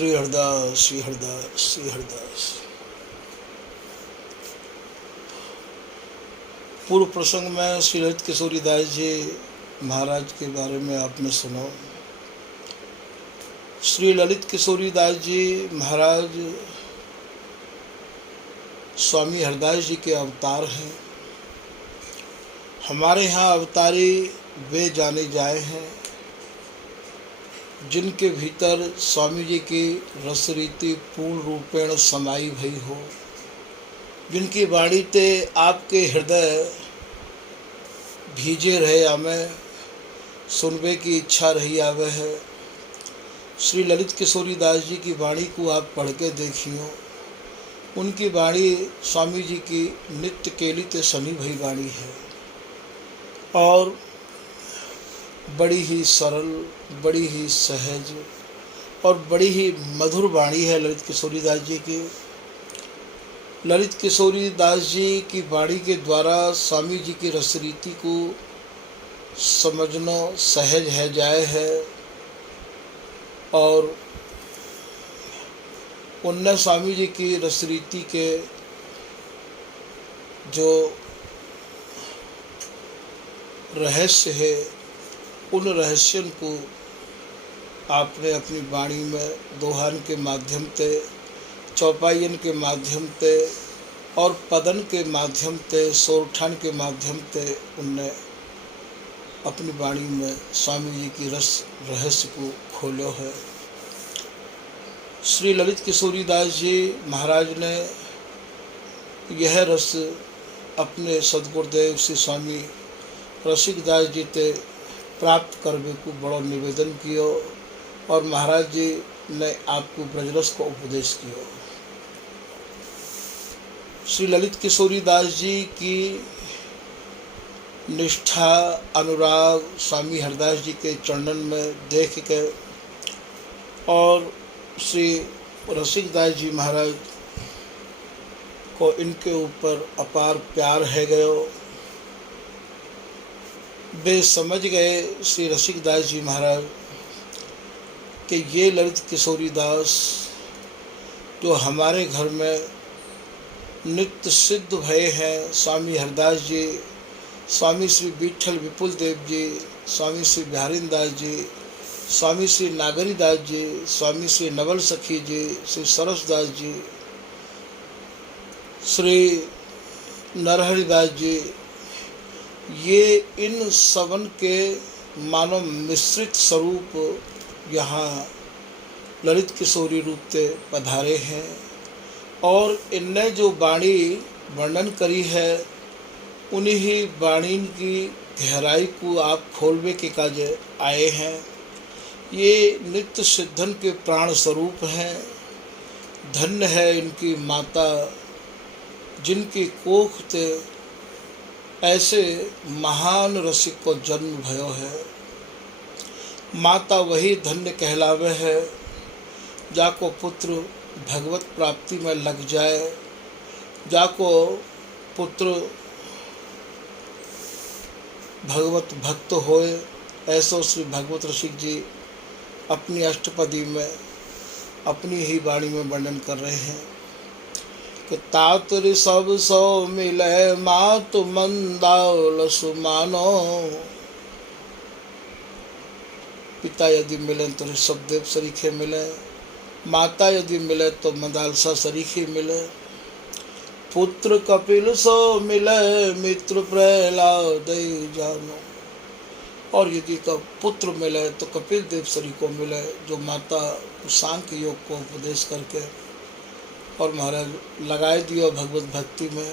श्री हरदास श्री हरदास श्री हरदास। पूर्व प्रसंग में श्री ललित किशोरी दास जी महाराज के बारे में आपने सुना। श्री ललित किशोरी दास जी महाराज स्वामी हरदास जी के अवतार हैं। हमारे यहाँ अवतारी वे जाने जाए हैं जिनके भीतर स्वामी जी की रसरीति पूर्ण रूपेण समाई भई हो, जिनकी वाणी ते आपके हृदय भीजे रहे आमे, सुनबे की इच्छा रही आवे है। श्री ललित किशोरी दास जी की वाणी को आप पढ़ के देखियो। उनकी वाणी स्वामी जी की नित्य केली ते सनी भई वाणी है और बड़ी ही सरल, बड़ी ही सहज और बड़ी ही मधुर वाणी है ललित किशोरी दास जी की। ललित किशोरी दास जी की वाणी के द्वारा स्वामी जी की रसरीति को समझना सहज है, जाय है और उनने स्वामी जी की रसरीति के जो रहस्य है, उन रहस्यों को आपने अपनी वाणी में दोहान के माध्यम से, चौपाइयन के माध्यम से और पदन के माध्यम से, सोरठान के माध्यम से उनने अपनी वाणी में स्वामी जी की रस रहस्य को खोलो है। श्री ललित किशोरी दास जी महाराज ने यह रस अपने सदगुरुदेव श्री स्वामी रसिकदास जी ते प्राप्त करने को बड़ा निवेदन किया और महाराज जी ने आपको ब्रजरस को उपदेश किया। श्री ललित किशोरी दास जी की निष्ठा, अनुराग स्वामी हरदास जी के चरणन में देख के और श्री रसिकदास जी महाराज को इनके ऊपर अपार प्यार है गयो। वे समझ गए श्री रसिकदास जी महाराज कि ये ललित किशोरी दास जो हमारे घर में नित्य सिद्ध भय हैं, स्वामी हरदास जी, स्वामी श्री विठल विपुल देव जी, स्वामी श्री बिहारी दास जी, स्वामी श्री नागरी दास जी, स्वामी श्री नवल सखी जी, श्री सरस दास जी, श्री नरहरि दास जी, ये इन सबन के मानव मिश्रित स्वरूप यहाँ ललित किशोरी रूप से पधारे हैं और इनने जो वाणी वर्णन करी है, उन्हीं वाणी की गहराई को आप खोलवे के काज आए हैं। ये नित्य सिद्धन के प्राण स्वरूप हैं। धन्य है इनकी माता जिनकी कोख ते ऐसे महान रसिक को जन्म भयो है। माता वही धन्य कहलावे है जाको पुत्र भगवत प्राप्ति में लग जाए, जाको पुत्र भगवत भक्त होए। ऐसो श्री भगवत रसिक जी अपनी अष्टपदी में अपनी ही वाणी में वर्णन कर रहे हैं कि तातरि सब सो मिले मातु मंदाल सुमानो। पिता यदि मिले तो ऋषभदेव सरीखे मिले, माता यदि मिले तो मंदालसा सरीखे मिले। पुत्र कपिल सो मिले मित्र प्रहलाद जानो। और यदि तो पुत्र मिले तो कपिल देव सरी को मिले जो माता सांख्य योग को उपदेश करके और महाराज लगाए दियो भगवत भक्ति में।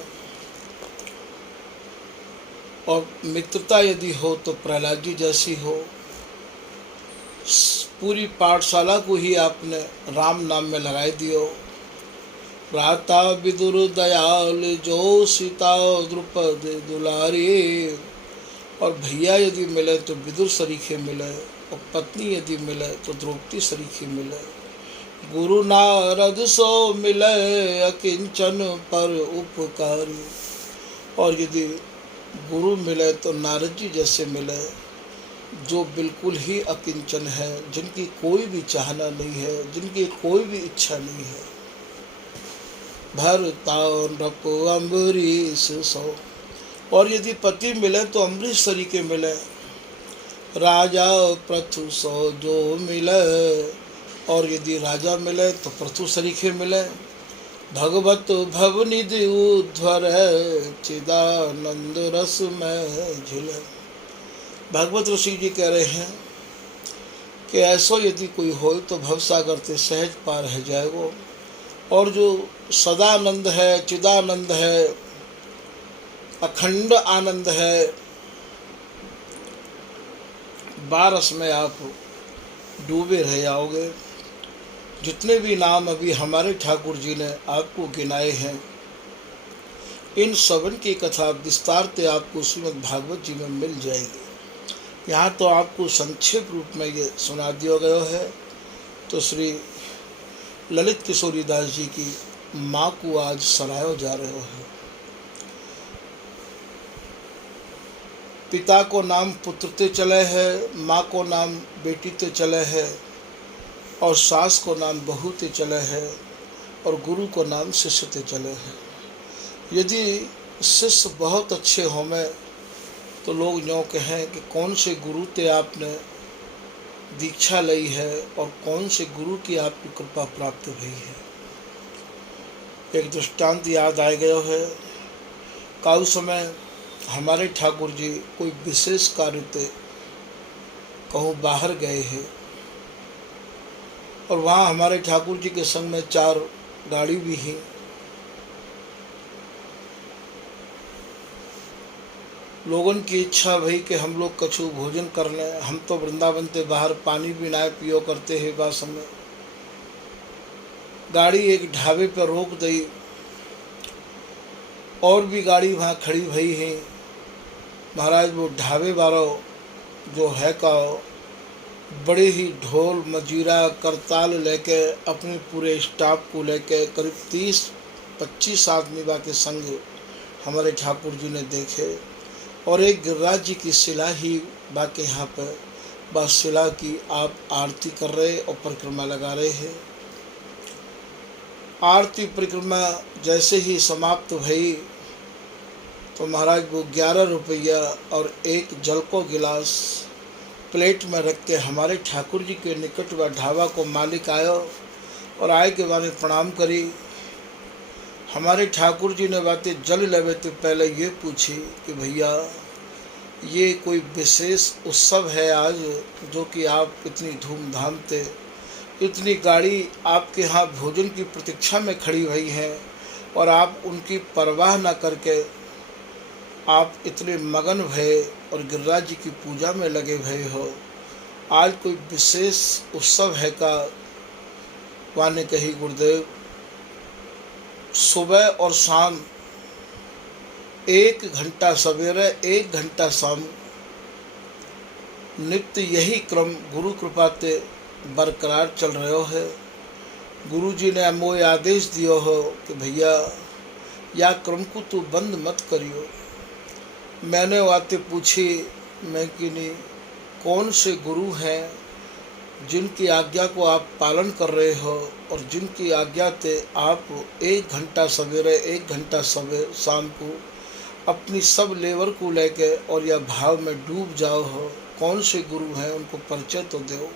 और मित्रता यदि हो तो प्रहलाद जी जैसी हो। पूरी पाठशाला को ही आपने राम नाम में लगाए दियो। भ्राता विदुर दयाल जो सीता द्रुपद दुलारी। और भैया यदि मिले तो विदुर सरीखे मिले और पत्नी यदि मिले तो द्रौपदी सरीखे मिले। गुरु नारद सो मिले अकिंचन पर उपकारी। और यदि गुरु मिले तो नारद जी जैसे मिले जो बिल्कुल ही अकिंचन है, जिनकी कोई भी चाहना नहीं है, जिनकी कोई भी इच्छा नहीं है। भरता नृप अम्बरीश सो, और यदि पति मिले तो अम्बरीश तरीके मिले। राजा पृथु सो जो मिले, और यदि राजा मिले तो पृथु सरीखे मिले। भगवत भवनिधि उध्वर चिदानंद रस में झिले। भागवत ऋषि जी कह रहे हैं कि ऐसो यदि कोई हो तो भवसागर से सहज पार रह जाएगो। और जो सदानंद है, चिदानंद है, अखंड आनंद है, बारस में आप डूबे रह जाओगे। जितने भी नाम अभी हमारे ठाकुर जी ने आपको गिनाए हैं, इन सबन की कथा विस्तार से आपको श्रीमद् भागवत जी में मिल जाएगी। यहाँ तो आपको संक्षेप रूप में ये सुना दिया गया है। तो श्री ललित किशोरी दास जी की माँ को आज सरायो जा रहे हैं। पिता को नाम पुत्र ते चले है, माँ को नाम बेटी ते चले है, और सास को नाम बहू ते चले है, और गुरु को नाम शिष्य ते चले है। यदि शिष्य बहुत अच्छे हों तो लोग यूँ कहें कि कौन से गुरु ते आपने दीक्षा ली है और कौन से गुरु की आपकी कृपा प्राप्त हुई है। एक दृष्टांत याद आ गया है। काउ समय हमारे ठाकुर जी कोई विशेष कार्य ते कहूँ बाहर गए हैं, और वहाँ हमारे ठाकुर जी के संग में 4 गाड़ी भी हैं। लोगन की इच्छा भई कि हम लोग कछु भोजन कर लें। हम तो वृंदावन से बाहर पानी भी ना पियो करते हैं। बा समय गाड़ी एक ढाबे पर रोक दी, और भी गाड़ी वहाँ खड़ी भई है। महाराज वो ढाबे वालों जो है का बड़े ही ढोल मजीरा करताल लेके अपने पूरे स्टाफ को लेके करीब 30-25 आदमी बा के संग हमारे ठाकुर जी ने देखे। और एक गिरिराज जी की शिला ही बाकी यहाँ पर बस शिला की आप आरती कर रहे और परिक्रमा लगा रहे हैं। आरती परिक्रमा जैसे ही समाप्त भई तो महाराज वो 11 रुपया और एक जल को गिलास प्लेट में रख के हमारे ठाकुर जी के निकट व ढाबा को मालिक आयो, और आए के बारे प्रणाम करी। हमारे ठाकुर जी ने बातें जल लेवे तो पहले ये पूछी कि भैया ये कोई विशेष उत्सव है आज, जो कि आप इतनी धूमधाम से इतनी गाड़ी आपके यहाँ भोजन की प्रतीक्षा में खड़ी हुई हैं, और आप उनकी परवाह न करके आप इतने मगन भये और गिरिराज जी की पूजा में लगे भये हो। आज कोई विशेष उत्सव है का? वाने कही गुरुदेव, सुबह और शाम 1 घंटा सवेरे 1 घंटा शाम नित्य यही क्रम गुरु कृपा ते बरकरार चल रहे है। गुरु जी ने मोए आदेश दियो हो कि भैया या क्रम को तू बंद मत करियो। मैंने बातें पूछी, मैं कि नहीं कौन से गुरु हैं जिनकी आज्ञा को आप पालन कर रहे हो, और जिनकी आज्ञा से आप 1 घंटा सवेरे 1 घंटा शाम को अपनी सब लेवर को लेके और या भाव में डूब जाओ हो। कौन से गुरु हैं, उनको परिचय तो दो।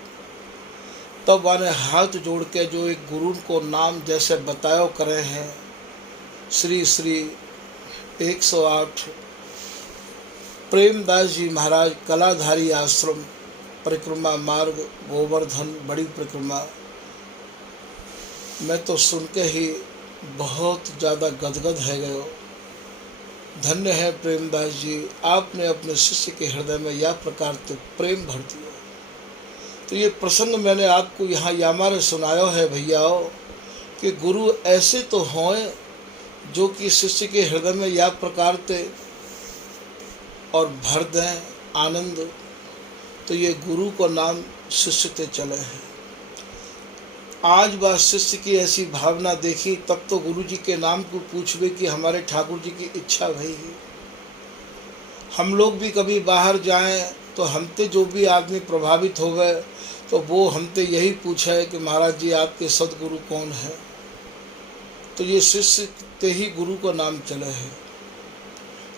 तब वाने हाथ जोड़ के जो एक गुरु को नाम जैसे बतायो करे हैं, श्री श्री 108 प्रेमदास जी महाराज कलाधारी आश्रम परिक्रमा मार्ग गोवर्धन बड़ी परिक्रमा, मैं तो सुन के ही बहुत ज़्यादा गदगद है गयो। धन्य है प्रेमदास जी, आपने अपने शिष्य के हृदय में यह प्रकार से प्रेम भर दिया। तो ये प्रसंग मैंने आपको यहाँ यामारे सुनाया है भैयाओ, कि गुरु ऐसे तो हों जो कि शिष्य के हृदय में यह प्रकार से और भर दें आनंद। तो ये गुरु को नाम शिष्य ते चले हैं। आज बात शिष्य की ऐसी भावना देखी, तब तो गुरु जी के नाम को पूछवे कि हमारे ठाकुर जी की इच्छा भई है। हम लोग भी कभी बाहर जाएं तो हमते जो भी आदमी प्रभावित हो गए तो वो हमते यही पूछे कि महाराज जी आपके सदगुरु कौन है। तो ये शिष्य ते ही गुरु का नाम चले है।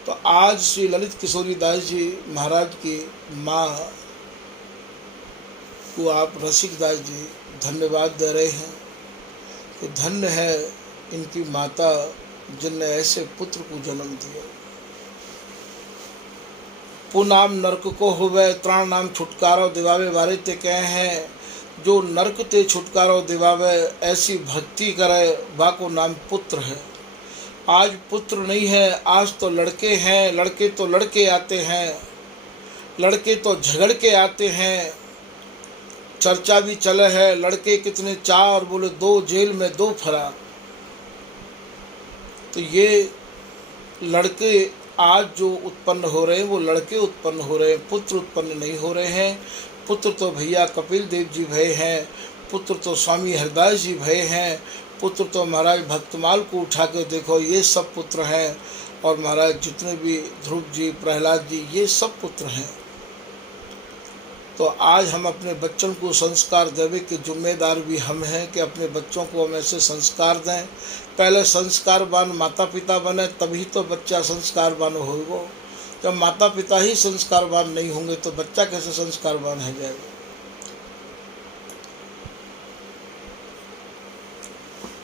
तो आज श्री ललित किशोरी दास जी महाराज की माँ को आप रसिक दास जी धन्यवाद दे रहे हैं कि धन्य है इनकी माता जिनने ऐसे पुत्र को जन्म दिया। पुनाम नरक को होवे त्राण नाम छुटकारो दिवावे वारे ते कहे हैं, जो नरक ते छुटकारो दिवावे ऐसी भक्ति करे वा को नाम पुत्र है। आज पुत्र नहीं है, आज तो लड़के हैं। लड़के तो लड़के आते हैं, लड़के तो झगड़ के आते हैं। चर्चा भी चले है लड़के कितने चार, बोले 2 जेल में 2 फरार। तो ये लड़के आज जो उत्पन्न हो रहे हैं वो लड़के उत्पन्न हो रहे हैं, पुत्र उत्पन्न नहीं हो रहे हैं। पुत्र तो भैया कपिल देव जी भय हैं, पुत्र तो स्वामी हरदास जी भय हैं, पुत्र तो महाराज भक्तमाल को उठा के देखो ये सब पुत्र हैं। और महाराज जितने भी ध्रुव जी प्रहलाद जी ये सब पुत्र हैं। तो आज हम अपने बच्चों को संस्कार देवे के जिम्मेदार भी हम हैं कि अपने बच्चों को हम ऐसे संस्कार दें। पहले संस्कारवान माता पिता बने तभी तो बच्चा संस्कारवान होगा। जब माता पिता ही संस्कारवान नहीं होंगे तो बच्चा कैसे संस्कारवान हो जाएगा।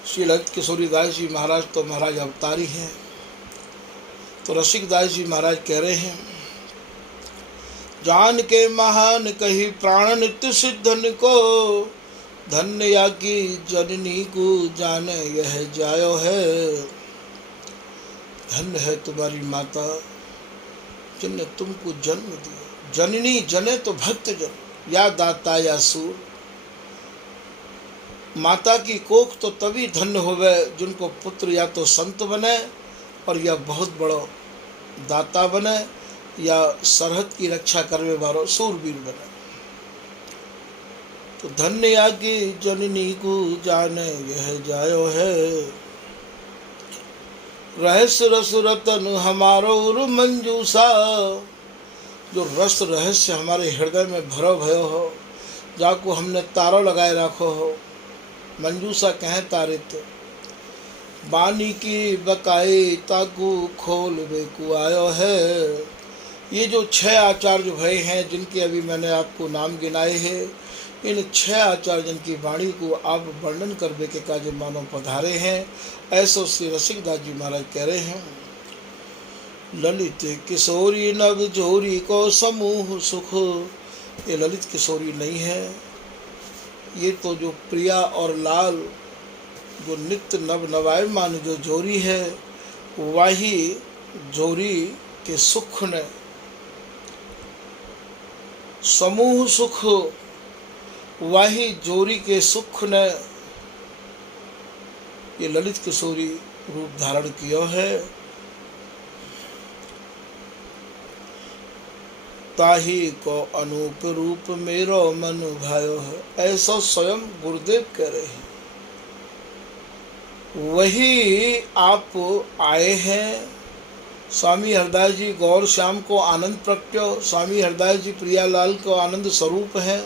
श्री ललित किशोरी दास जी महाराज तो महाराज अवतारी हैं। तो रसिक दास जी महाराज कह रहे हैं, जान के महान कही प्राण नित्य सिद्धन को, धन्य या की जननी को जाने यह जायो है। धन्य है तुम्हारी माता जिनने तुमको जन्म दिया। जननी जने तो भक्त जन, या दाता या सूर। माता की कोख तो तभी धन्य होवे जिनको पुत्र या तो संत बने और या बहुत बड़ो दाता बने या सरहद की रक्षा करने वालों सूरवीर बने। तो धन्य या की जननी को जाने यह जायो है। रहस्य रस रतन हमारो उर मंजूसा, जो रस रहस्य हमारे हृदय में भरो भयो हो, जाको हमने तारो लगाए रखो हो। मंजूसा कहें तारित बानी की बकाई ताकू खोल बेकू आयो है। ये जो 6 आचार्य भय हैं जिनके अभी मैंने आपको नाम गिनाए हैं, इन 6 आचार्य जिनकी वाणी को आप वर्णन कर बे के काज मानो पधारे हैं। ऐसो श्री रसिक दास जी महाराज कह रहे हैं, ललित किशोरी नव जोरी को समूह सुख। ये ललित किशोरी नहीं है, ये तो जो प्रिया और लाल जो नित्य नव नवायमान जो जोरी है वही जोरी के सुख ने समूह सुख, वही जोरी के सुख ने ये ललित किशोरी रूप धारण किया है। ताही को अनूप रूप मेरो मन भायो है। ऐसा स्वयं गुरुदेव कह रहे हैं। वही आप आए हैं। स्वामी हरदास जी गौर श्याम को आनंद प्रगट्यो। स्वामी हरदास जी प्रियालाल को आनंद स्वरूप है,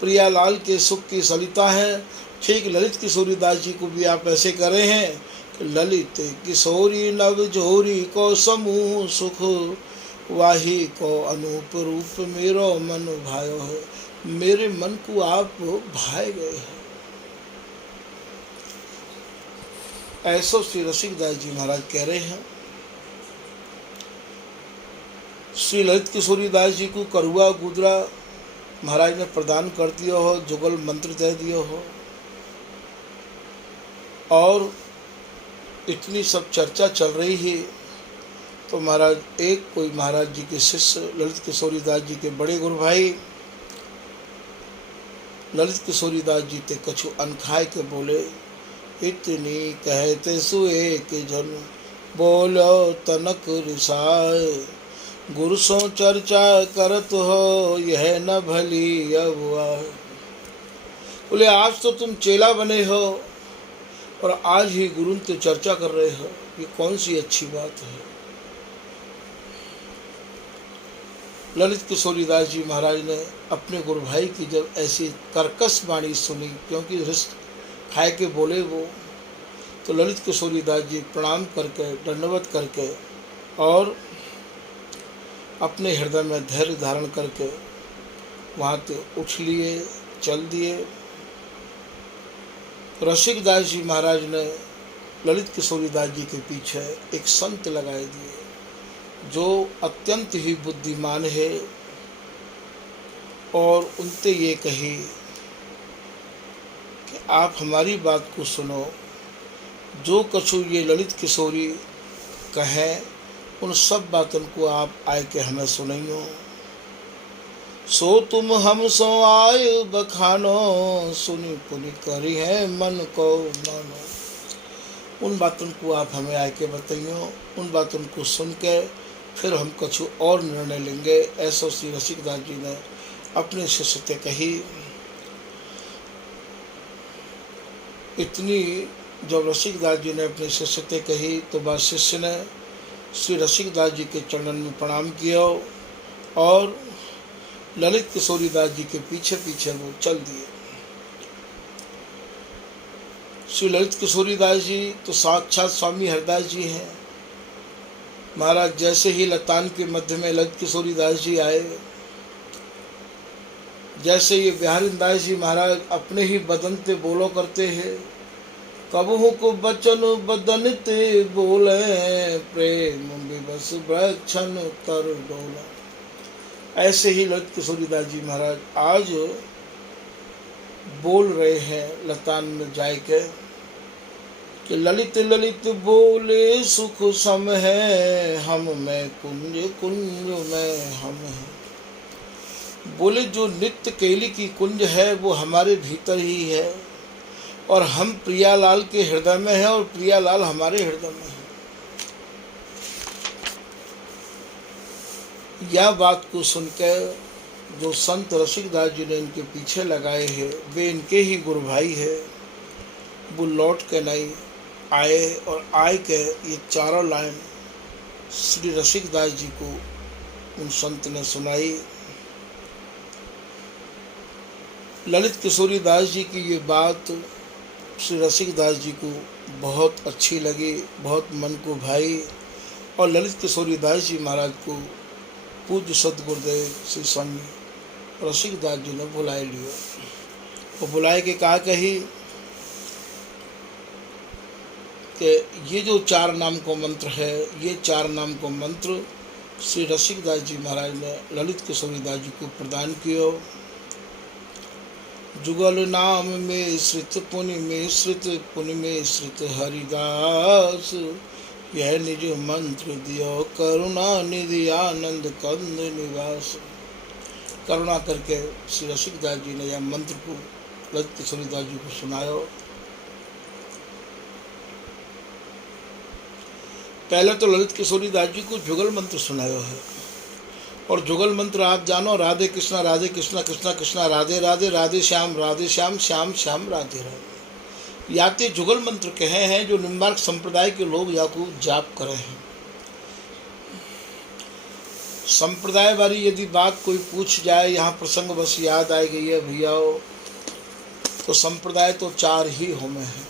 प्रियालाल के सुख की सलिता है। ठीक ललित किशोरी दास जी को भी आप ऐसे करे हैं कि ललित किशोरी नव जोरी को समूह सुख, वाही को अनूप रूप मेरो मन भायो है। मेरे मन को आप भाए गए हैं। ऐसो श्री रसिक दास जी महाराज कह रहे हैं। श्री ललित किशोरी दास जी को करुआ गुदरा महाराज ने प्रदान कर दिया हो, जुगल मंत्र दे दिया हो। और इतनी सब चर्चा चल रही है तो महाराज एक कोई महाराज जी के शिष्य ललित किशोरी दास जी के बड़े गुरु भाई ललित किशोरी दास जी ते कछु अनखाए के बोले, इतनी कहते सुए के जन बोलो तनक रिसाए। गुरु सो चर्चा करत हो यह न भली अबुआ। बोले आज तो तुम चेला बने हो और आज ही गुरु तो चर्चा कर रहे हो, ये कौन सी अच्छी बात है। ललित किशोरीदास जी महाराज ने अपने गुरु भाई की जब ऐसी कर्कश वाणी सुनी, क्योंकि रिश्त खाए के बोले वो, तो ललित किशोरीदास जी प्रणाम करके, दंडवत करके और अपने हृदय में धैर्य धारण करके वहाँ से उठ लिए, चल दिए। रसिकदास जी महाराज ने ललित किशोरीदास जी के पीछे एक संत लगाए दिए जो अत्यंत ही बुद्धिमान है, और उनसे ये कही कि आप हमारी बात को सुनो, जो कछु ये ललित किशोरी कहें उन सब बातों को आप आए के हमें सुनाइयो। सो तुम हम सो आय बखानो, सुनी पुनि करी है मन को मानो। उन बातों को आप हमें आए के बताइयो, उन बातों को सुन के फिर हम कुछ और निर्णय लेंगे। ऐसा श्री रसिकदास जी ने अपने शिष्य से कही। इतनी जब रसिकदास जी ने अपने शिष्य से कही तो बाद शिष्य ने श्री रसिकदास जी के चरणों में प्रणाम किया और ललित किशोरीदास जी के पीछे पीछे वो चल दिए। श्री ललित किशोरीदास जी तो साक्षात स्वामी हरदास जी हैं। महाराज जैसे ही लतान के मध्य में ललित किशोरीदास जी आए, जैसे ये बिहारीदास जी महाराज अपने ही बदन से बोलो करते हैं, कबहू को बचन बदन ते बोले, प्रेम विवश वृक्षण तर डोला। ऐसे ही ललित किशोरीदास जी महाराज आज बोल रहे हैं लतान में जाके कि ललित ललित बोले सुख सम है, हम में कुंज कुंज में हम है। बोले जो नित्य केली की कुंज है वो हमारे भीतर ही है, और हम प्रियालाल के हृदय में हैं और प्रियालाल हमारे हृदय में है। यह बात को सुनकर जो संत रसिकदास जी ने इनके पीछे लगाए हैं, वे इनके ही गुरु भाई है। वो लौट के नहीं आए और आए के ये चारों लाइन श्री रसिकदास जी को उन संत ने सुनाई। ललित किशोरीदास जी की ये बात श्री रसिकदास जी को बहुत अच्छी लगी, बहुत मन को भाई, और ललित किशोरीदास जी महाराज को पूज्य सदगुरुदेव श्री स्वामी रसिकदास जी ने बुलाए लिया और बुलाए के कहा कही कि ये जो 4 नाम को मंत्र है, ये 4 नाम को मंत्र श्री रसिकदास जी महाराज ने ललित किशोरीदास जी को प्रदान किया। जुगल नाम में श्रित पुनि में श्रित पुनि में श्रित हरिदास, यह निज मंत्र दियो करुणा निधि आनंद कंद निवास। करुणा करके श्री रसिकदास जी ने यह मंत्र को ललित किशोरीदास जी को सुनाया। पहले तो ललित किशोरीदास जी को जुगल मंत्र सुनाया है, और जुगल मंत्र आप जानो, राधे कृष्णा कृष्णा कृष्णा राधे राधे, राधे श्याम श्याम श्याम राधे राधे। याते जुगल मंत्र कहे हैं जो निम्बार्क संप्रदाय के लोग या को जाप करे हैं। संप्रदाय वाली यदि बात कोई पूछ जाए, यहाँ प्रसंग बस याद आ गई है भैया, तो संप्रदाय तो 4 ही होमे हैं।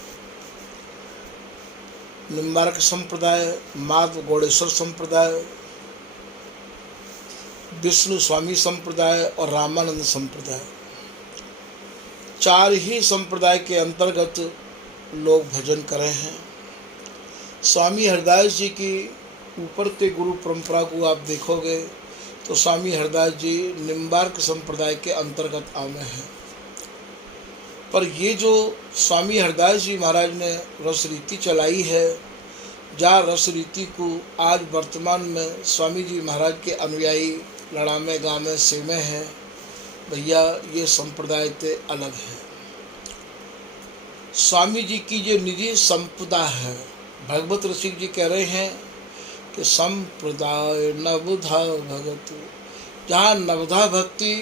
निम्बार्क संप्रदाय, माधव गौड़ेश्वर संप्रदाय, विष्णु स्वामी संप्रदाय और रामानंद संप्रदाय। 4 ही संप्रदाय के अंतर्गत लोग भजन करे हैं। स्वामी हरदास जी की ऊपर के गुरु परंपरा को आप देखोगे तो स्वामी हरदास जी निम्बार्क संप्रदाय के अंतर्गत आमे हैं। पर ये जो स्वामी हरदास जी महाराज ने रस रीति चलाई है, जहाँ रस रीति को आज वर्तमान में स्वामी जी महाराज के अनुयायी लड़ामे गामे सेमे हैं, भैया ये संप्रदाय से अलग है। स्वामी जी की जो निजी संपदा है, भगवत रसिक जी कह रहे हैं कि संप्रदाय नवधा भगत, जहाँ नवधा भक्ति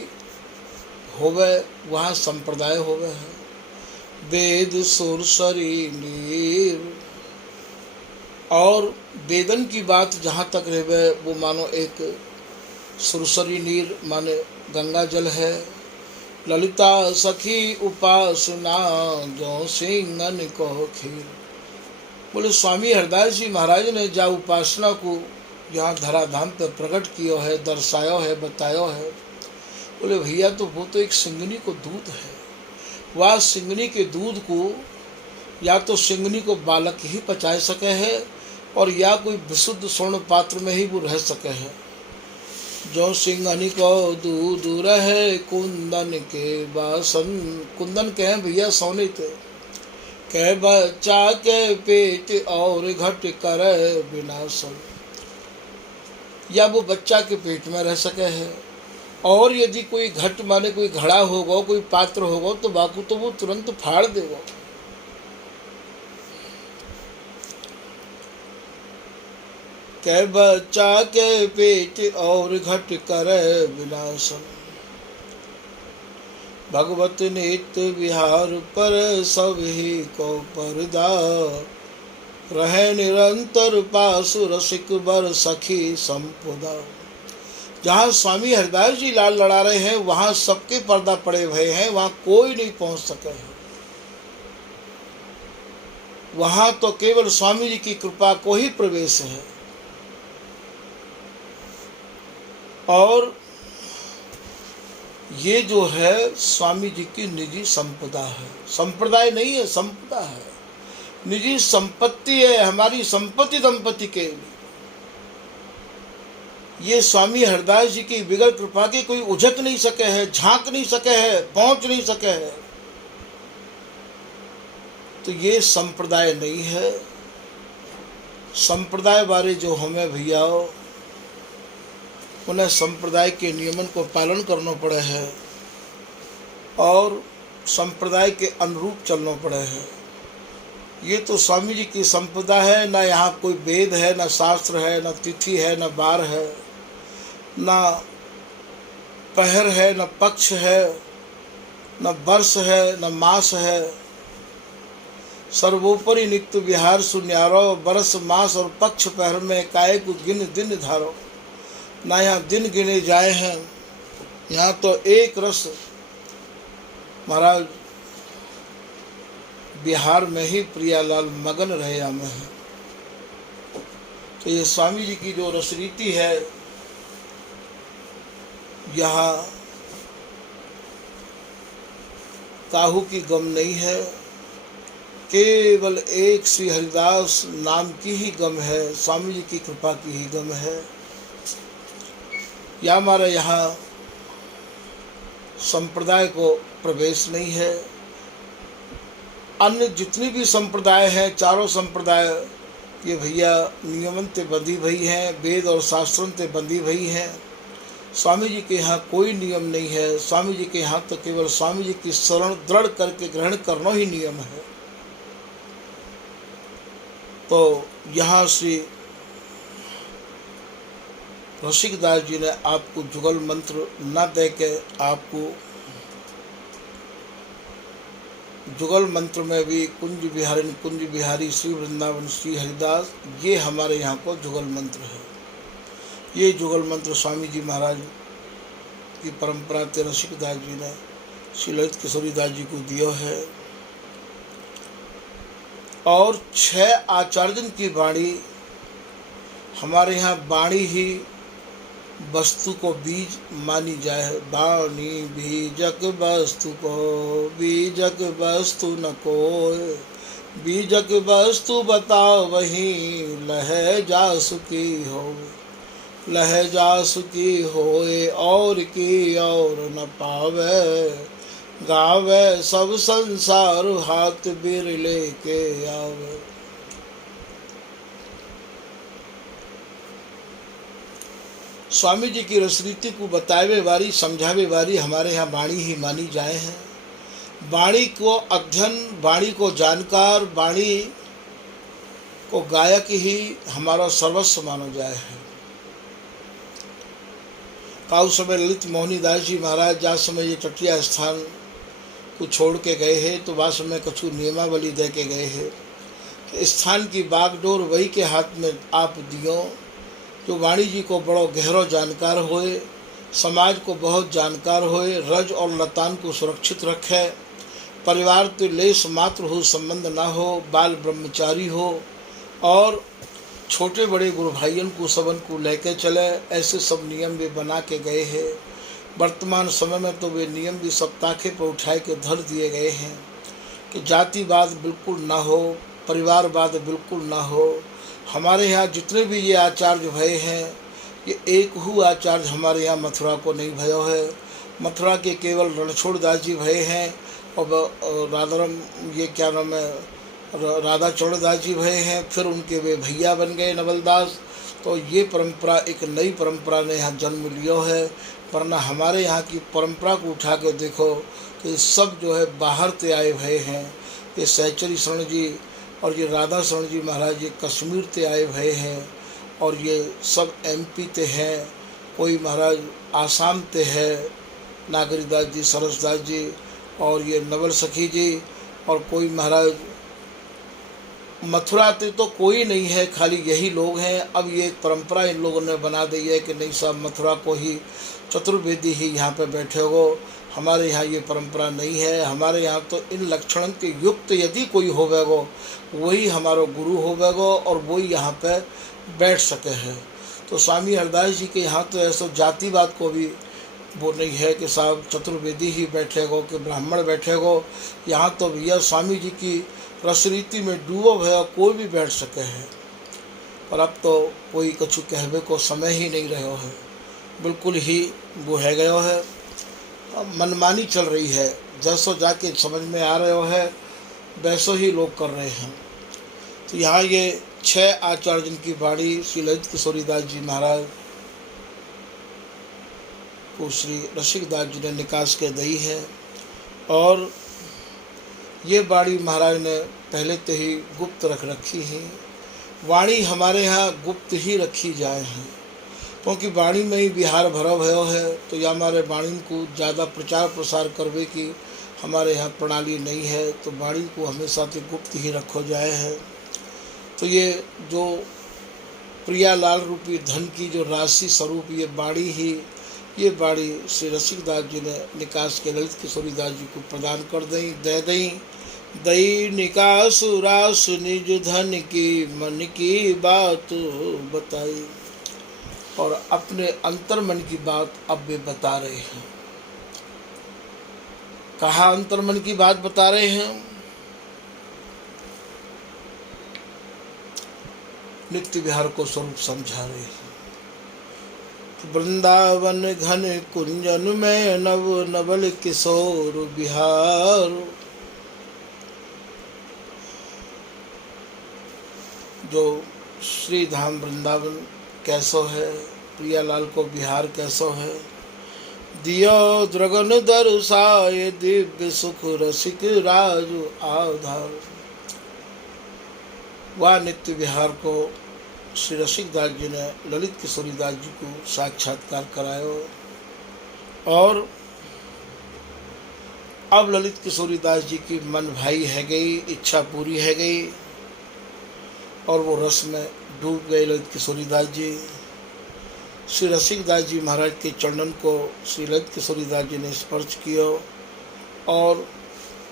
होवे वहाँ संप्रदाय होवे है। वेद सुर शरीर, और वेदन की बात जहाँ तक रहे वो मानो एक सुरसरी नीर माने गंगा जल है। ललिता सखी उपासना जो सिंगन को खीर। बोले स्वामी हरदास जी महाराज ने जा उपासना को यहाँ धराधाम पर प्रकट किया है, दर्शाया है, बताया है। बोले भैया तो वो तो एक सिंगनी को दूध है। वह सिंगनी के दूध को या तो सिंगनी को बालक ही पचा सके है और या कोई विशुद्ध स्वर्ण पात्र में ही वो रह सके है। जो सिंगनी को दूध रहे कुंदन के बासन। कुंदन के हैं भैया सोने थे। कह बच्चा के पेट और घट कर विनाशन। या वो बच्चा के पेट में रह सके है और यदि कोई घट माने कोई घड़ा होगा, कोई पात्र होगा तो बाकू तो वो तुरंत फाड़ देगा। कह बच्चा के पेट और घट कर विनाशन। भगवत नित्य विहार पर सब ही को परदा। रहे निरंतर पासु रसिक बर सखी संपदा। जहाँ स्वामी हरदास जी लाल लड़ा रहे हैं वहाँ सबके पर्दा पड़े हुए हैं, वहाँ कोई नहीं पहुँच सके है। वहाँ तो केवल स्वामी जी की कृपा को ही प्रवेश है। और ये जो है स्वामी जी की निजी संपदा है, संप्रदाय नहीं है, संपदा है, निजी संपत्ति है, हमारी संपत्ति दंपति के लिए। ये स्वामी हरदास जी की बिगड़ कृपा के कोई उझक नहीं सके है, झांक नहीं सके है, पहुंच नहीं सके है। तो ये संप्रदाय नहीं है। संप्रदाय वाले जो हमें भैया उन्हें संप्रदाय के नियमन को पालन करना पड़े है और संप्रदाय के अनुरूप चलना पड़े है। ये तो स्वामी जी की संपदा है। ना यहाँ कोई वेद है, ना शास्त्र है, ना तिथि है, ना बार है, ना पहर है, ना पक्ष है, ना वर्ष है, ना मास है। सर्वोपरि नित्य विहार सुन्यारो। बरस मास और पक्ष पहर में काय को गिन दिन धारो। ना यहाँ दिन गिने जाए हैं, यहाँ तो एक रस महाराज बिहार में ही प्रियालाल मगन रहे में है। तो ये स्वामी जी की जो रसरीति है, यहाँ काहू की गम नहीं है, केवल एक श्री हरिदास नाम की ही गम है, स्वामी जी की कृपा की ही गम है। या हमारा यहाँ संप्रदाय को प्रवेश नहीं है। अन्य जितनी भी संप्रदाय हैं, चारों संप्रदाय ये भैया नियमन ते बंधी भई हैं, वेद और शास्त्रों ते बंधी भई हैं। स्वामी जी के यहाँ कोई नियम नहीं है। स्वामी जी के यहाँ तो केवल स्वामी जी की शरण दृढ़ करके ग्रहण करना ही नियम है। तो यहाँ श्री रसिकदास जी ने आपको जुगल मंत्र न दे के आपको जुगल मंत्र में भी कुंज बिहारी श्री वृंदावन श्री हरिदास, ये हमारे यहाँ को जुगल मंत्र है। ये जुगल मंत्र स्वामी जी महाराज की परंपरा ते रसिकदास जी ने श्री ललित किशोरी दास जी को दिया है। और 6 आचार्यन की वाणी हमारे यहाँ वाणी ही वस्तु को बीज मानी जाए। वाणी बीजक वस्तु को बीजक वस्तु न कोय। बीजक वस्तु बताओ वही लह जासु की हो। लह जासु की होए और की और न पावे। गावे सब संसार हाथ बिरले के आवे। स्वामी जी की रसरीति को बतावे वारी समझावे वारी हमारे यहाँ वाणी ही मानी जाए हैं। वाणी को अध्ययन, वाणी को जानकार, वाणी को गायक ही हमारा सर्वस्व माना जाए है। काउ समय ललित मोहनी दास जी महाराज जा समय ये चटिया स्थान को छोड़ के गए हैं तो वह समय कछु नियमावली दे के गए हैं कि स्थान की बागडोर वही के हाथ में आप दियो जो वाणी जी को बड़ो गहरो जानकार होए, समाज को बहुत जानकार होए, रज और लतान को सुरक्षित रखे, परिवार तो लेस मात्र हो संबंध ना हो, बाल ब्रह्मचारी हो और छोटे बड़े गुरु भाइयों को सबन को लेके चले, ऐसे सब नियम भी बना के गए हैं। वर्तमान समय में तो वे नियम भी सब ताखे पर उठाए के धर दिए गए हैं कि जातिवाद बिल्कुल ना हो, परिवारवाद बिल्कुल ना हो। हमारे यहाँ जितने भी ये आचार्य भय हैं, ये एक हु आचार्य हमारे यहाँ मथुरा को नहीं भयो है। मथुरा के केवल रणछोड़ दास जी भय हैं और राधाराम ये क्या नाम है राधा चरण दास जी भय हैं, फिर उनके वे भैया बन गए नवलदास। तो ये परंपरा एक नई परंपरा ने यहाँ जन्म लियो है, वरना हमारे यहाँ की परंपरा को उठा के देखो कि सब जो है बाहर से आए भय हैं। ये सहचरी शरण जी और ये राधा शरण जी महाराज ये कश्मीर से आए भय हैं और ये सब MP ते हैं, कोई महाराज आसाम ते है नागरी दास जी, सरस दास जी और ये नवल सखी जी, और कोई महाराज मथुरा ते तो कोई नहीं है, खाली यही लोग हैं। अब ये परंपरा इन लोगों ने बना दी है कि नहीं साहब मथुरा को ही चतुर्वेदी ही यहाँ पे बैठे हो। हमारे यहाँ ये परंपरा नहीं है। हमारे यहाँ तो इन लक्षणों के युक्त यदि कोई होवेगो वही हमारा गुरु होवेगो और वही यहाँ पे बैठ सके हैं। तो स्वामी हरदास जी के यहाँ तो ऐसा जातिवाद को भी वो नहीं है कि साहब चतुर्वेदी ही बैठेगो कि ब्राह्मण बैठेगो। यहाँ तो भैया स्वामी जी की रसरीति में डूबो भया कोई भी बैठ सके है, पर अब तो कोई कछु कहवे को समय ही नहीं रहो है, बिल्कुल ही वो है गयो है। अब मनमानी चल रही है, जैसो जाके समझ में आ रहे हो है वैसो ही लोग कर रहे हैं। तो यहाँ ये 6 आचार्य जिनकी बाड़ी श्री ललित किशोरी दास जी महाराज को श्री रसिक दास जी ने निकास के दी है, और ये बाड़ी महाराज ने पहले तो ही गुप्त रख रखी है। वाणी हमारे यहाँ गुप्त ही रखी जाए हैं, क्योंकि वाणी में ही बिहार भरा भयो है। तो यह हमारे वाणी को ज़्यादा प्रचार प्रसार करवे की हमारे यहाँ प्रणाली नहीं है, तो वाणी को हमेशा से गुप्त ही रखो जाए है। तो ये जो प्रियालाल रूपी धन की जो राशि स्वरूप ये बाड़ी ही, ये बाड़ी श्री रसिक दास जी ने निकास के ललित किशोरी दास जी को प्रदान कर दे दई। दई निकास रास निज धन की मन की बात बताई, और अपने अंतर मन की बात अब वे बता रहे हैं। कहा अंतर मन की बात बता रहे हैं, नित्य विहार को स्वरूप समझा रहे हैं। वृंदावन घन कुंजन में नव नवल किशोर बिहार, जो श्री धाम वृंदावन कैसो है, प्रियालाल को बिहार कैसो है। दियो द्रगन दर्शाए दिव्य सुख रसिक राज आधार। वह नित्य विहार को श्री रसिक दास जी ने ललित किशोरी दास जी को साक्षात्कार करायो, और अब ललित किशोरी दास जी की मन भाई है गई, इच्छा पूरी है गई, और वो रस में डूब गए ललित किशोरी दास जी। श्री रसिक दास जी महाराज के चरणन को श्री ललित किशोरी दास जी ने स्पर्श किया, और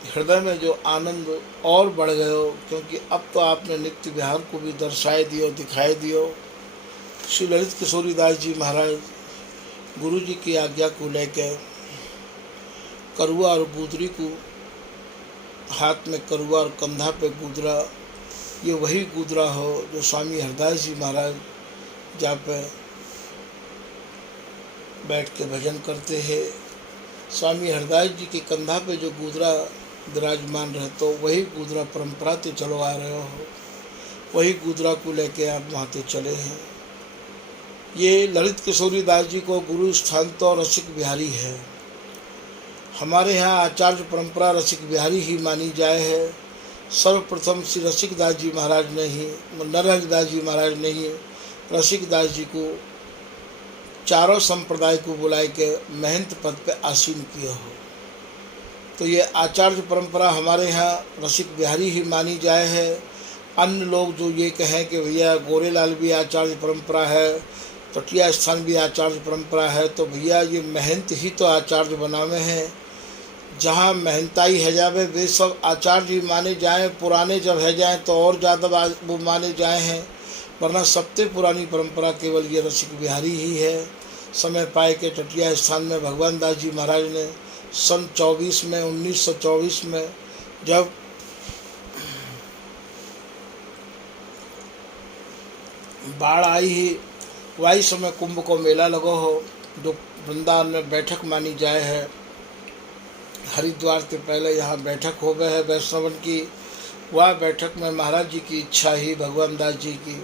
हृदय में जो आनंद और बढ़ गयो, क्योंकि अब तो आपने नित्य विहार को भी दर्शाए दियो, दिखाई दियो। श्री ललित किशोरी दास जी महाराज गुरु जी की आज्ञा को लेकर करुआ और गुदरी को, हाथ में करुआ और कंधा पे गुदरा, ये वही गुदरा हो जो स्वामी हरदास जी महाराज जहाँ पे बैठ के भजन करते हैं। स्वामी हरदास जी के कंधा पे जो गुदरा विराजमान रहते, वही गुदरा परंपरा से चलो आ रहे हो, वही गुदरा को लेके आप वहाँ से चले हैं। ये ललित किशोरी दास जी को गुरु स्थान तो रसिक बिहारी है। हमारे यहाँ आचार्य परंपरा रसिक बिहारी ही मानी जाए है। सर्वप्रथम श्री रसिक दास जी महाराज ने ही, नरहरि दास जी महाराज ने ही रसिक दास जी को चारों संप्रदाय को बुलाए के महंत पद पे आसीन किया हो। तो ये आचार्य परंपरा हमारे यहाँ रसिक बिहारी ही मानी जाए है। अन्य लोग जो ये कहें कि भैया गोरेलाल भी आचार्य परंपरा है, टटिया स्थान भी आचार्य परंपरा है, तो भैया ये महंत ही तो आचार्य बनावे हैं। जहाँ महंताई है जावे वे सब आचार्य माने जाएं, पुराने जब है जाएं तो और ज़्यादा वो माने जाए हैं, वरना सबसे पुरानी परंपरा केवल ये रसिक बिहारी ही है। समय पाए के टटिया स्थान में भगवान दास जी महाराज ने सन 1924 में जब बाढ़ आई ही, वही समय कुंभ को मेला लगो हो, जो वृंदावन में बैठक मानी जाए है। हरिद्वार से पहले यहाँ बैठक हो गए है वैष्णवन की। वह बैठक में महाराज जी की इच्छा ही भगवान दास जी की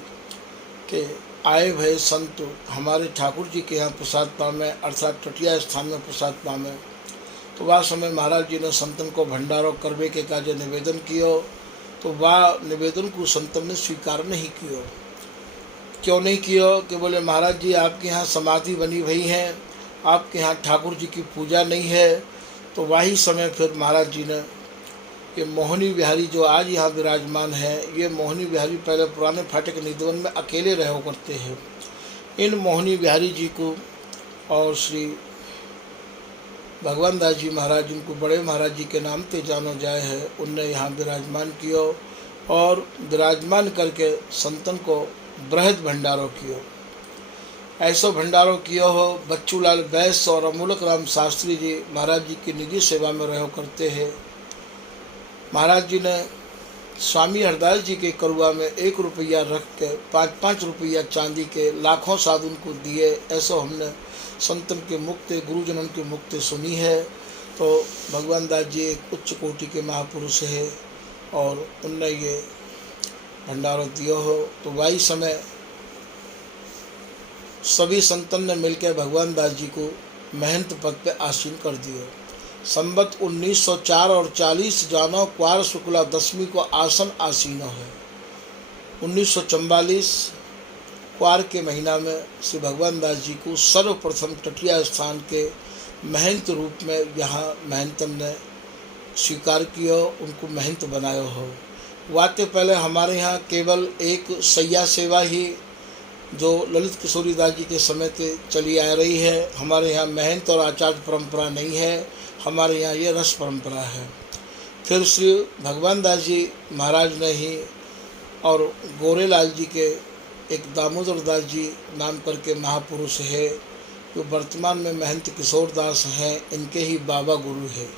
कि आए भय संत हमारे ठाकुर जी के यहाँ प्रसाद पामे, अर्थात टटिया स्थान में प्रसाद पामे। तो वह समय महाराज जी ने संतन को भंडारो करवे के काजे निवेदन कियो, तो वह निवेदन को संतन ने स्वीकार नहीं कियो। क्यों नहीं कियो? कि बोले महाराज जी आपके यहाँ समाधि बनी हुई है, आपके यहाँ ठाकुर जी की पूजा नहीं है। तो वही समय फिर महाराज जी ने ये मोहनी बिहारी जो आज यहाँ विराजमान है, ये मोहनी बिहारी पहले पुराने फाटक निधवन में अकेले रहो करते हैं। इन मोहनी बिहारी जी को और श्री भगवान दास जी महाराज, जिनको बड़े महाराज जी के नाम से जाना जाए है, उनने यहाँ विराजमान कियो और विराजमान करके संतन को बृहद भंडारो कियो। ऐसो भंडारो कियो हो बच्चूलाल बैस और अमूलक राम शास्त्री जी महाराज जी की निजी सेवा में रहो करते हैं। महाराज जी ने स्वामी हरदास जी के करुआ में 1 रुपया रख के 5-5 रुपया चांदी के लाखों साधुन को दिए। ऐसो हमने संतन के मुक्ति, गुरुजनन के मुक्ति सुनी है। तो भगवान दास जी एक उच्च कोटि के महापुरुष है और उनने ये भंडारो दियो हो। तो वही समय सभी संतन ने मिलकर भगवान दास जी को महंत पद पे आसीन कर दियो। संबत 1904 और 40 जानो क्वार शुक्ला 10वीं को आसन आसीनो है। 1944 क्वार के महीना में श्री भगवान दास जी को सर्वप्रथम टटिया स्थान के महंत रूप में यहाँ महंतन ने स्वीकार किया, उनको महंत बनाया हो। वाते पहले हमारे यहाँ केवल एक सैया सेवा ही जो ललित किशोरी दास जी के समय से चली आ रही है। हमारे यहाँ महंत और आचार्य परंपरा नहीं है, हमारे यहाँ ये रस परंपरा है। फिर श्री भगवान दास जी महाराज ने ही और गोरेलाल जी के एक दामोदर दास जी नाम करके महापुरुष है, जो वर्तमान में महंत किशोर दास हैं, इनके ही बाबा गुरु है।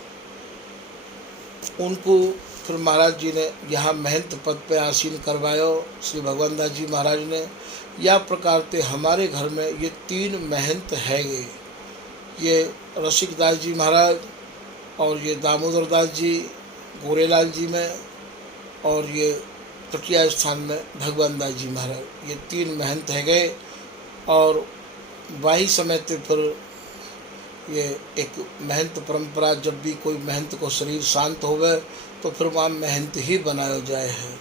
उनको फिर महाराज जी ने यहाँ महंत पद पे आसीन करवायो श्री भगवान दास जी महाराज ने। या प्रकार से हमारे घर में ये 3 महंत है, ये रसिक दास जी महाराज और ये दामोदर दास जी गोरेलाल जी में और ये टटिया स्थान में भगवान दास जी महाराज, ये 3 महंत है गए। और वही समय से फिर ये एक महंत परंपरा, जब भी कोई महंत को शरीर शांत होवे तो फिर वहाँ महंत ही बनाया जाए है,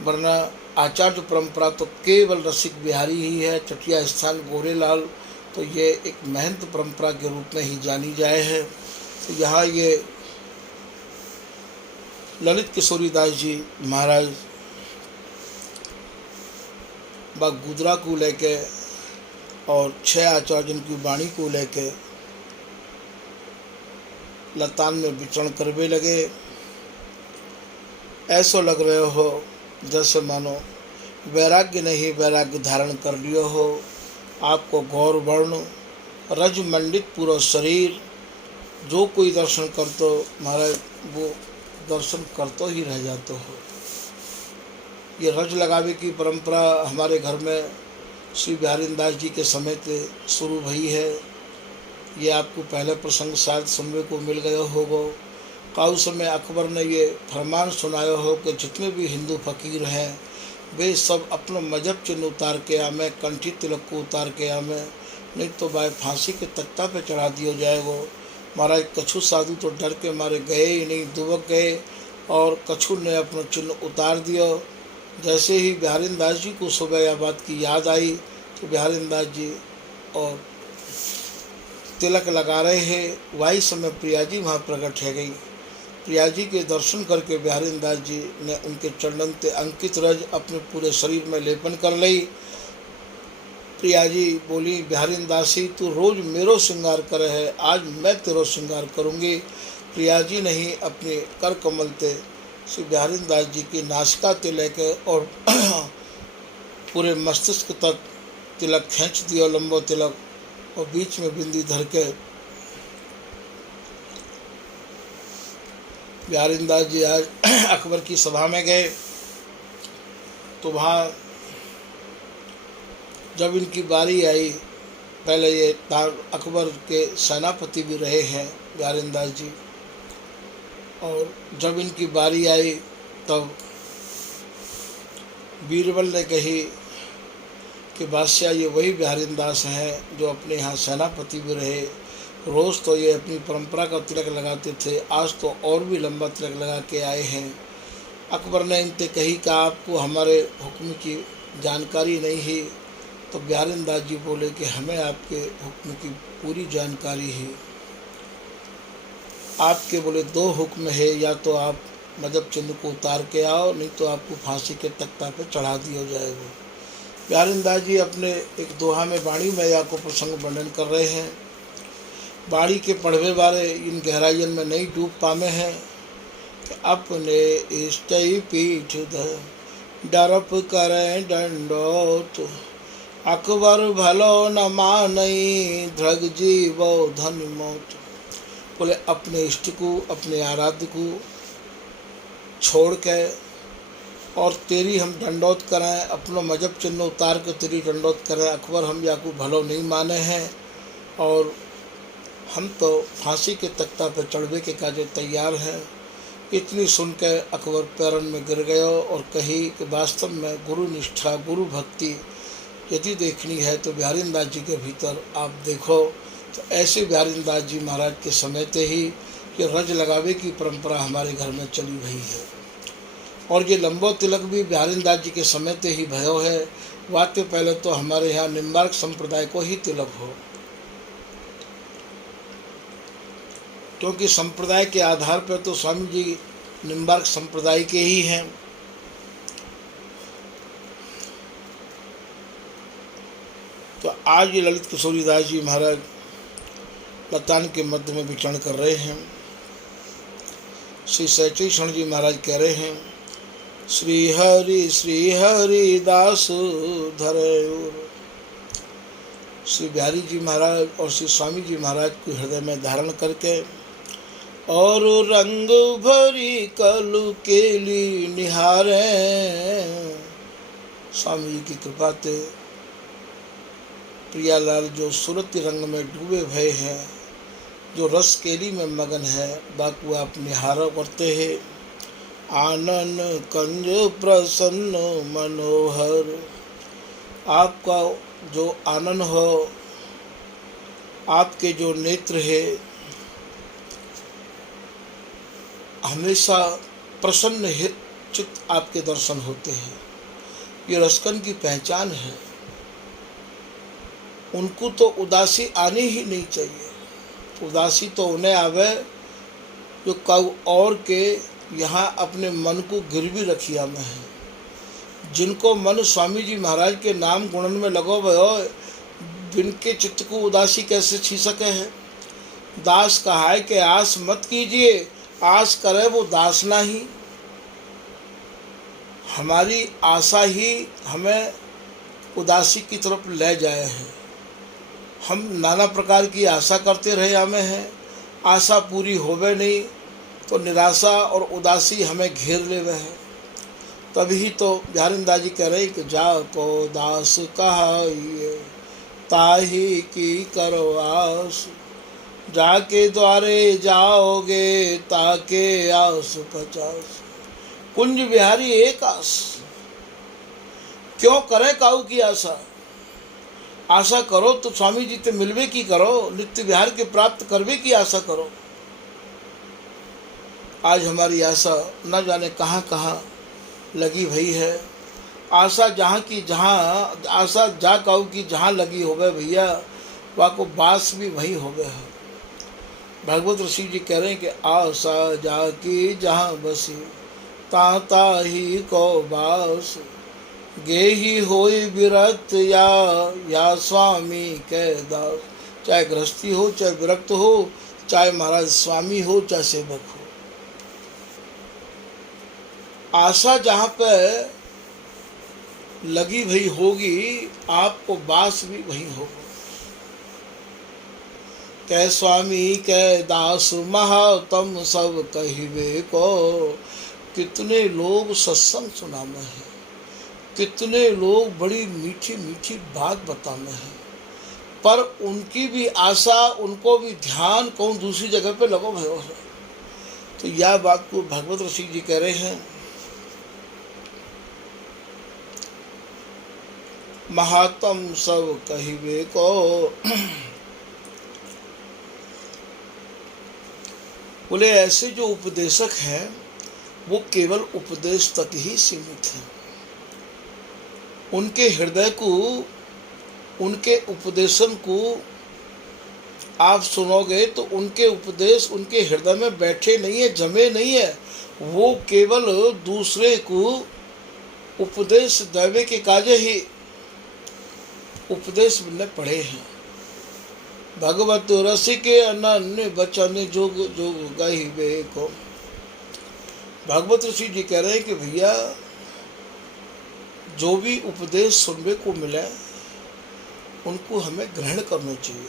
वरना आचार्य परंपरा तो केवल रसिक बिहारी ही है। टटिया स्थान गोरेलाल तो ये एक महंत परंपरा के रूप में ही जानी जाए है। तो यहाँ ये ललित किशोरी दास जी महाराज गुजरा को लेके और 6 आचार्य जिनकी वाणी को लेके लतान में विचरण करवे लगे। ऐसो लग रहे हो जैसे मानो वैराग्य नहीं वैराग्य धारण कर लियो हो। आपको गौर वर्ण रज मंडित पूरा शरीर, जो कोई दर्शन करतो महाराज वो दर्शन करतो ही रह जाते हो। ये रज लगावे की परंपरा हमारे घर में श्री बिहारी दास जी के समय से शुरू हुई है। ये आपको पहले प्रसंग शायद सुनने को मिल गया होगा। काउ समय अकबर ने ये फरमान सुनाया हो कि जितने भी हिंदू फकीर हैं वे सब अपना मजहब चिन्ह उतार के आमे, कंठी तिलक को उतार के आमे, नहीं तो भाई फांसी के तख्ता पे चढ़ा दिया जाएगा। महाराज कछु साधु तो डर के मारे गए ही नहीं, दुबक गए और कछु ने अपना चिन्ह उतार दिया। जैसे ही बिहारी दास जी को सुबह यह बात की याद आई तो बिहारी दास जी और तिलक लगा रहे हैं, वही समय प्रिया जी वहाँ प्रकट है गई। प्रिया जी के दर्शन करके बिहारी दास जी ने उनके चरणन ते अंकित रज अपने पूरे शरीर में लेपन कर ली। प्रिया जी बोली, बिहारी दासी तू रोज मेरो श्रृंगार करे है, आज मैं तेरो श्रृंगार करूँगी। प्रिया जी ने ही अपने कर कमल ते श्री बिहारी दास जी की नासिका ते लेके और पूरे मस्तिष्क तक तिलक खींच दिया, लंबो तिलक, और बीच में बिंदी धर के बिहारी दास जी आज अकबर की सभा में गए। तो वहाँ जब इनकी बारी आई, पहले ये अकबर के सेनापति भी रहे हैं बिहारी दास जी, और जब इनकी बारी आई तब बीरबल ने कही कि बादशाह ये वही बिहारी दास हैं जो अपने यहाँ सेनापति भी रहे, रोज़ तो ये अपनी परंपरा का तिलक लगाते थे, आज तो और भी लंबा तिलक लगा के आए हैं। अकबर ने इनसे कही कि आपको हमारे हुक्म की जानकारी नहीं है। तो बिहारी दास जी बोले कि हमें आपके हुक्म की पूरी जानकारी है। आपके बोले दो हुक्म है, या तो आप मजहब चिन्ह को उतार के आओ, नहीं तो आपको फांसी के तख्ता पे चढ़ा दिया जाएगा। बिहारी दास जी अपने एक दोहा में वाणी मैया को प्रसंग वर्णन कर रहे हैं। बाड़ी के पढ़वे वाले इन गहराइयन में नहीं डूब पामे हैं कि अपने इष्ट पीठ डरप करें दंडोत, अकबर भलो न मानई ध्रग जीवो धन मौत। बोले अपने इष्ट को, अपने आराध्य को छोड़ के और तेरी हम दंडोत करें, अपना मजहब चिन्ह उतार के तेरी दंडोत करें, अकबर हम याकू भलो नहीं माने हैं और हम तो फांसी के तख्ता पर चढ़वे के काजे तैयार हैं। इतनी सुन के अकबर पैरन में गिर गया और कही कि वास्तव में गुरु निष्ठा, गुरु भक्ति यदि देखनी है तो बिहारी दास जी के भीतर आप देखो। तो ऐसे बिहारी दास जी महाराज के समय से ही ये रज लगावे की परंपरा हमारे घर में चली हुई है, और ये लंबो तिलक भी बिहारी दास जी के समय से ही भयो है। वाते पहले तो हमारे यहाँ निम्बार्क संप्रदाय को ही तिलक हो, क्योंकि संप्रदाय के आधार पर तो स्वामी जी निम्बार्क संप्रदाय के ही हैं। तो आज ये ललित किशोरी दास जी महाराज लतान के मध्य में विचरण कर रहे हैं। श्री सहचरी शरण जी महाराज कह रहे हैं, श्री हरि दास धरयूर। श्री बिहारी जी महाराज और श्री स्वामी जी महाराज को हृदय में धारण करके और रंग भरी कलु केली निहारे। स्वामी जी की कृपा से प्रियालाल जो सूरती रंग में डूबे भय हैं, जो रस केली में मगन है, बाकू आप निहार करते हैं। आनन कंज प्रसन्न मनोहर, आपका जो आनंद हो, आपके जो नेत्र है हमेशा प्रसन्न चित्त आपके दर्शन होते हैं। ये रसकन की पहचान है। उनको तो उदासी आनी ही नहीं चाहिए। उदासी तो उन्हें आवे जो कऊ और के यहाँ अपने मन को गिरवी रखिया में है, जिनको मन स्वामी जी महाराज के नाम गुणन में लगो भयो, जिनके चित्त को उदासी कैसे छी सके है। दास कहाय के आस मत कीजिए, आस करे वो दास नहीं। हमारी आशा ही हमें उदासी की तरफ ले जाए है। हम नाना प्रकार की आशा करते रहे हमें हैं, आशा पूरी होवे नहीं तो निराशा और उदासी हमें घेर ले वह है। तभी तो बिहारी दास जी कह रहे कि जा को दास कहाइए ताही की करो आस, जाके द्वारे जाओगे ताके आस 50। कुंज बिहारी एक आस, क्यों करे काऊ की आशा। आशा करो तो स्वामी जी ते मिलवे की करो, नित्य विहार के प्राप्त करवे की आशा करो। आज हमारी आशा न जाने कहाँ कहाँ लगी भई है। आशा जहाँ की जहाँ, आशा जा काऊ की जहाँ लगी होवे भैया, वहाँ को बास भी वही होवे है। भागवत ऋषि जी कह रहे हैं कि आशा जाकी जहाँ बसी ताता ही को बास, गेही होई विरक्त या स्वामी के दास। चाहे गृहस्थी हो, चाहे विरक्त हो, चाहे महाराज स्वामी हो, चाहे सेवक हो, आशा जहाँ पे लगी भई होगी, आपको वास भी वही होगा। कै स्वामी कै दास महातम सब कहिबे को। कितने लोग सत्संग सुनाने हैं, कितने लोग बड़ी मीठी मीठी बात बताने हैं, पर उनकी भी आशा, उनको भी ध्यान कौन दूसरी जगह पे लगो भयो है। तो यह बात को भागवत ऋषि जी कह रहे हैं, महात्म सब कहिबे को। बोले ऐसे जो उपदेशक हैं वो केवल उपदेश तक ही सीमित हैं। उनके हृदय को, उनके उपदेशन को आप सुनोगे तो उनके उपदेश उनके हृदय में बैठे नहीं है, जमे नहीं है। वो केवल दूसरे को उपदेश देवे के काजे ही उपदेश में पढ़े हैं। भगवत रसिके अनन्य बचन जोग जोग गाहिबे को। भागवत ऋषि जी कह रहे हैं कि भैया जो भी उपदेश सुनने को मिले उनको हमें ग्रहण करना चाहिए।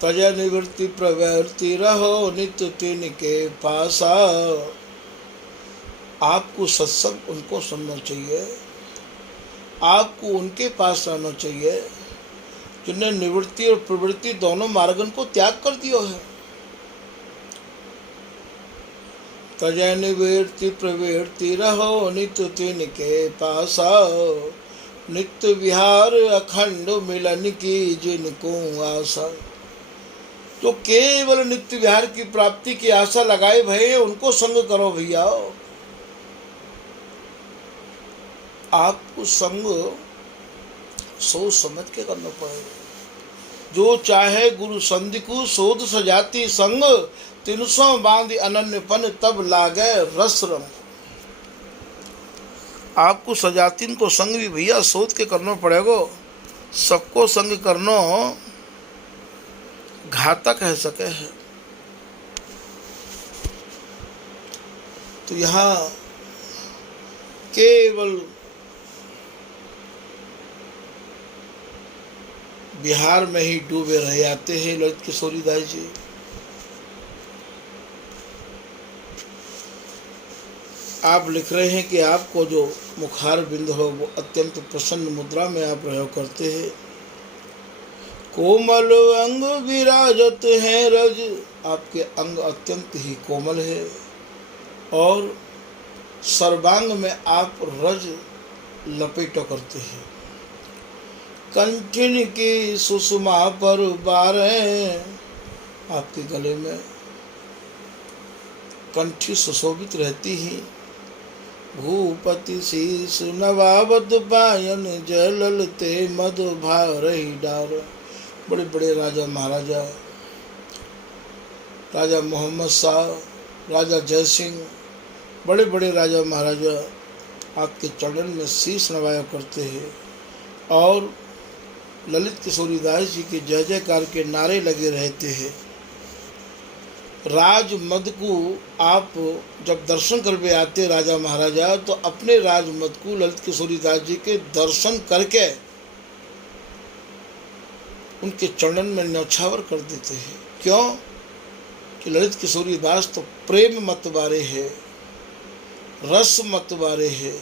तजा निवृत्ति प्रवृत्ति रहो नित्य तीन के पासा। आपको सत्संग उनको सुनना चाहिए, आपको उनके पास रहना चाहिए जिन्हें निवृत्ति और प्रवृत्ति दोनों मार्गन को त्याग कर दिया है। तजय निवृत्ति प्रवृत्ति रहो नित्य तीन के पासा। नित्य विहार अखंड मिलन की जिनको आशा। तो केवल नित्य विहार की प्राप्ति की आशा लगाए भये उनको संग करो भैया। आपको संग सोच समझ के करना पड़ेगा। जो चाहे गुरु संधि को शोध सजाती संग। 300 बांध अनन्यपन तब लागे रस रंग। आपको सजातीन को संग भी भैया सोच के करना पड़ेगा। सबको संग करना घातक है सके है। तो यहाँ केवल बिहार में ही डूबे रह जाते हैं ललित किशोरी दास जी। आप लिख रहे हैं कि आपको जो मुखार बिंद हो वो अत्यंत प्रसन्न मुद्रा में आप प्रयोग करते हैं। कोमल अंग विराजत है रज। आपके अंग अत्यंत ही कोमल है और सर्वांग में आप रज लपेटा करते हैं। कंठिन की सुषमा पर बारें। आपके गले में कंठी सुशोभित रहती ही। भूपति शीस नवावत पायन जललते मधु भारही डार। बड़े बड़े राजा महाराजा, राजा मोहम्मद शाह, राजा जय सिंह, बड़े बड़े राजा महाराजा आपके चरण में शीश नवाया करते हैं और ललित किशोरी दास जी के जय जयकार के नारे लगे रहते हैं। राज मद को आप जब दर्शन करके आते राजा महाराजा तो अपने राज मद को ललित किशोरी दास जी के दर्शन करके उनके चरण में न्यौछावर कर देते हैं। क्यों कि ललित किशोरी दास तो प्रेम मत वारे है, रस मत वारे है।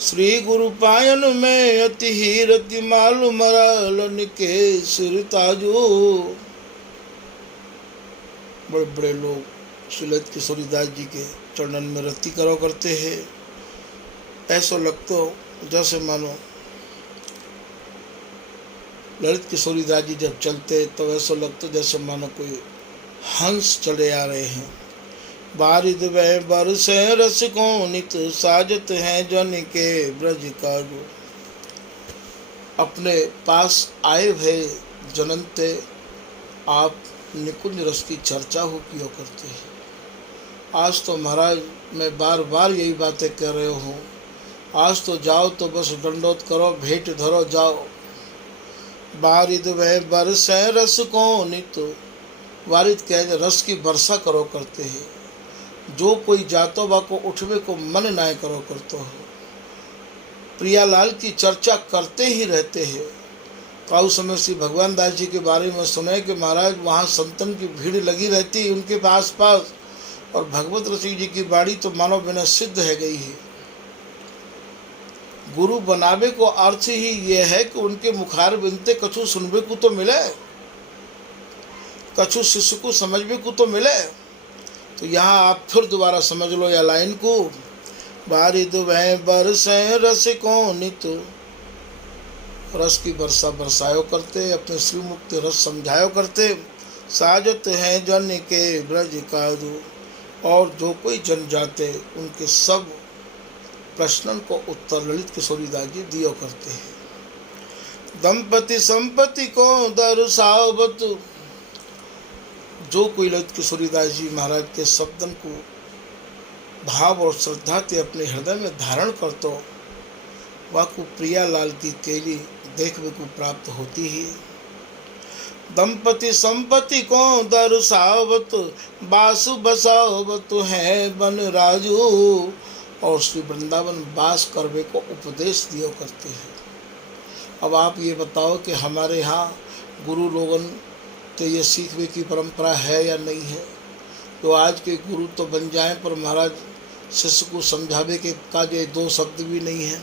श्री गुरु पायन में अति ही रति मालू मरालन के सिर ताजो। बड़े बड़े लोग श्री ललित किशोरी दास जी के चरणन में रति करो करते हैं। ऐसा लगता जैसे मानो ललित किशोरी दास जी जब चलते तो ऐसा लगता जैसे मानो कोई हंस चले आ रहे हैं। बारिद वह बरसे रस को नित साजत हैं जन के ब्रज का जो। अपने पास आए हुए जननते आप निकुंज रस की चर्चा हो किया करते हैं। आज तो महाराज मैं बार बार यही बातें कह रहे हूँ, आज तो जाओ तो बस दंडोत करो, भेंट धरो जाओ। बारिद वह बरसै रस को नित, वारिद कह रस की वर्षा करो करते हैं। जो कोई जातो बा को उठवे को मन नाय करो करते हो। प्रियालाल की चर्चा करते ही रहते हैं। काउ समय श्री भगवान दास जी के बारे में सुने कि महाराज वहाँ संतन की भीड़ लगी रहती है उनके पास पास, और भगवत रसिक जी की बाड़ी तो मानो बिना सिद्ध है गई है। गुरु बनावे को अर्थ ही यह है कि उनके मुखार बिनते कछु सुनबे को तो मिले, कछु शिष्य को समझबे को तो मिले। तो यहाँ आप फिर दोबारा समझ लो या लाइन को, बारिद वह बरसै रस को नित, रस की वर्षा बरसायो करते, अपने श्री मुक्त रस समझायो करते। साजत है जन के ब्रज काजू, और जो कोई जन जाते उनके सब प्रश्नन को उत्तर ललित किशोरीदास जी दियो करते हैं। दंपति संपत्ति को दर्शावत, जो कोई ललित किशोरीदास जी महाराज के शब्दन को भाव और श्रद्धा ते अपने हृदय में धारण करतो, वह को प्रियालाल की केली देखने को प्राप्त होती ही। दंपति संपत्ति को दर्शावत, बासु बसावत है बन राजू, और श्री वृंदावन वास करवे को उपदेश दियो करते हैं। अब आप ये बताओ कि हमारे यहाँ गुरु लोगन तो ये सीखने की परंपरा है या नहीं है। तो आज के गुरु तो बन जाएं पर महाराज शिष्य को समझावे के काजे दो शब्द भी नहीं है।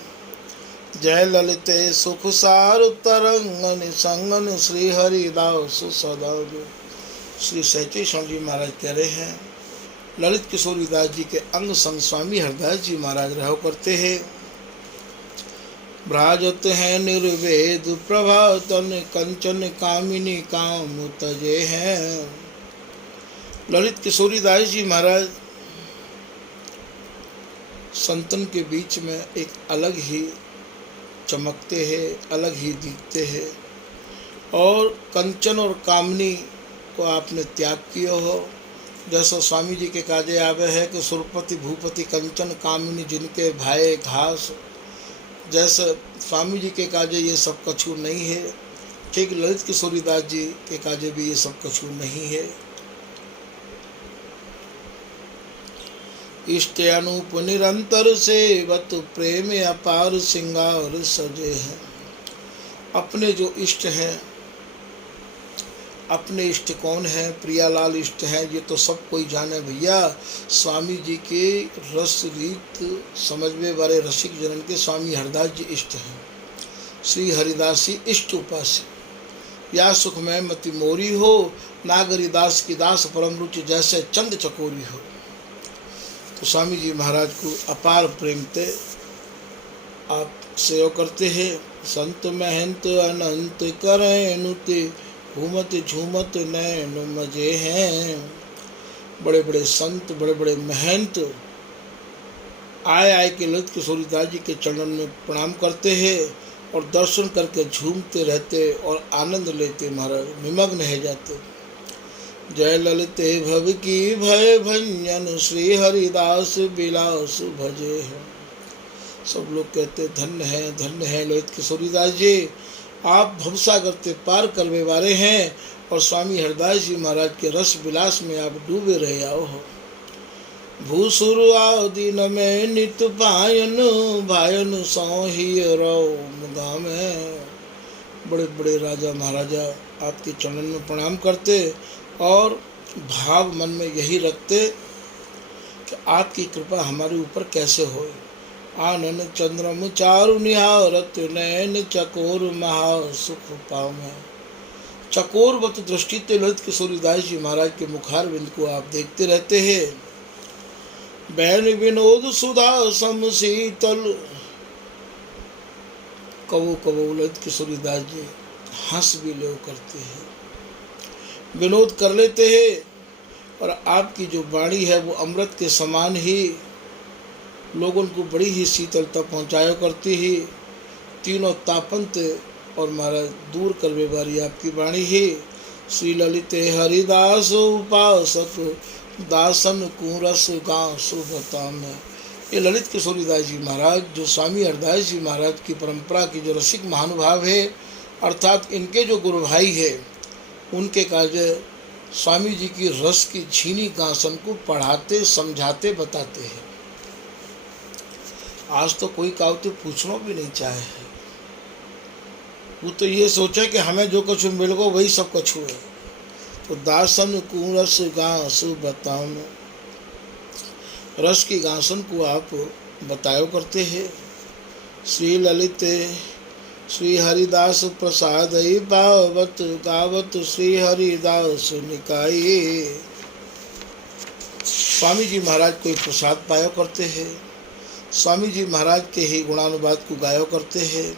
जय ललिते सुख सार तरंगन संगन श्री हरिदास सदा जो, श्री सहचेश्वर जी महाराज कह रहे हैं ललित किशोरीदास जी के अंग संग स्वामी हरदास जी महाराज रहो करते हैं। भ्राजत है निर्वेद प्रभातन कंचन कामिनी काम तजे हैं। ललित किशोरीदास जी महाराज संतन के बीच में एक अलग ही चमकते हैं, अलग ही दिखते हैं। और कंचन और कामनी को आपने त्याग किया हो, जैसा स्वामी जी के काजे आवे है कि सुरपति भूपति कंचन कामिनी जिनके भाई घास, जैसे स्वामी जी के काजे ये सब कछु नहीं है, ठीक ललित किशोरीदास जी के काजे भी ये सब कछु नहीं है। इष्ट अनूप निरंतर सेवत प्रेम अपार सिंगार सजे हैं। अपने जो इष्ट हैं, अपने इष्ट कौन है, प्रियालाल इष्ट हैं, ये तो सब कोई जाने भैया। स्वामी जी के रस रीत समझने वाले रसिक जनन के स्वामी हरदास जी इष्ट हैं। श्री हरिदासी इष्ट उपास्य, या सुखमय मति मोरी हो, नागरीदास की दास परम रुचि जैसे चंद चकोरी हो। तो स्वामी जी महाराज को अपार प्रेम ते आप सेवा करते हैं। संत महंत अनंत करें नुते, घूमत झूमत नैन मजे हैं। बड़े बड़े संत, बड़े बड़े महंत आए आए के ललित किशोरीदास जी के चरणों में प्रणाम करते हैं और दर्शन करके झूमते रहते और आनंद लेते महाराज निमग्न है जाते। जय ललिते भव की भय भंजन, श्री हरिदास बिलास भजे हैं। सब लोग कहते धन्य है ललित किशोरीदास जी, आप भवसागर ते पार करने वाले हैं और स्वामी हरदास जी महाराज के रस विलास में आप डूबे रहे आओ हो। भूसुर आओ दिन में नित पायन, भायन सौ ही रो मुगा में। बड़े बड़े राजा महाराजा आपके चरणों में प्रणाम करते और भाव मन में यही रखते कि आपकी कृपा हमारे ऊपर कैसे हो। आनन चंद्रम चारु निहारत, नैन चकोर महा सुख पावे। चकोरवत दृष्टि ते ललित किशोरीदास जी महाराज के मुखार बिंद को आप देखते रहते हैं। बैन विनोद सुधा सम शीतल, कवो कवो ललित किशोरीदास जी हंस भी लो करते हैं, विनोद कर लेते हैं। और आपकी जो वाणी है वो अमृत के समान ही लोगों को बड़ी ही शीतलता पहुँचाया करती ही। तीनों तापंत और महाराज दूर करवे बारी आपकी वाणी ही। श्री ललिते हरिदास उपासक दासन कुरस गाँ सुभता में। ये ललित किशोरीदास जी महाराज जो स्वामी हरदास जी महाराज की परंपरा की जो रसिक महानुभाव है, अर्थात इनके जो गुरु भाई है, उनके कार्य स्वामी जी की रस की छीनी गासन को पढ़ाते समझाते बताते हैं। आज तो कोई कावते पूछना भी नहीं चाहे है, वो तो ये सोचे कि हमें जो कुछ मिल गो वही सब कुछ हुए। तो दासन कुरस गांस बताओ, रस की गासन को आप बतायो करते हैं। श्री ललित श्री हरिदास प्रसाद पावत गावत श्री हरिदास निकाये। स्वामी जी महाराज कोई प्रसाद पायो करते हैं, स्वामी जी महाराज के ही गुणानुवाद को गायो करते हैं।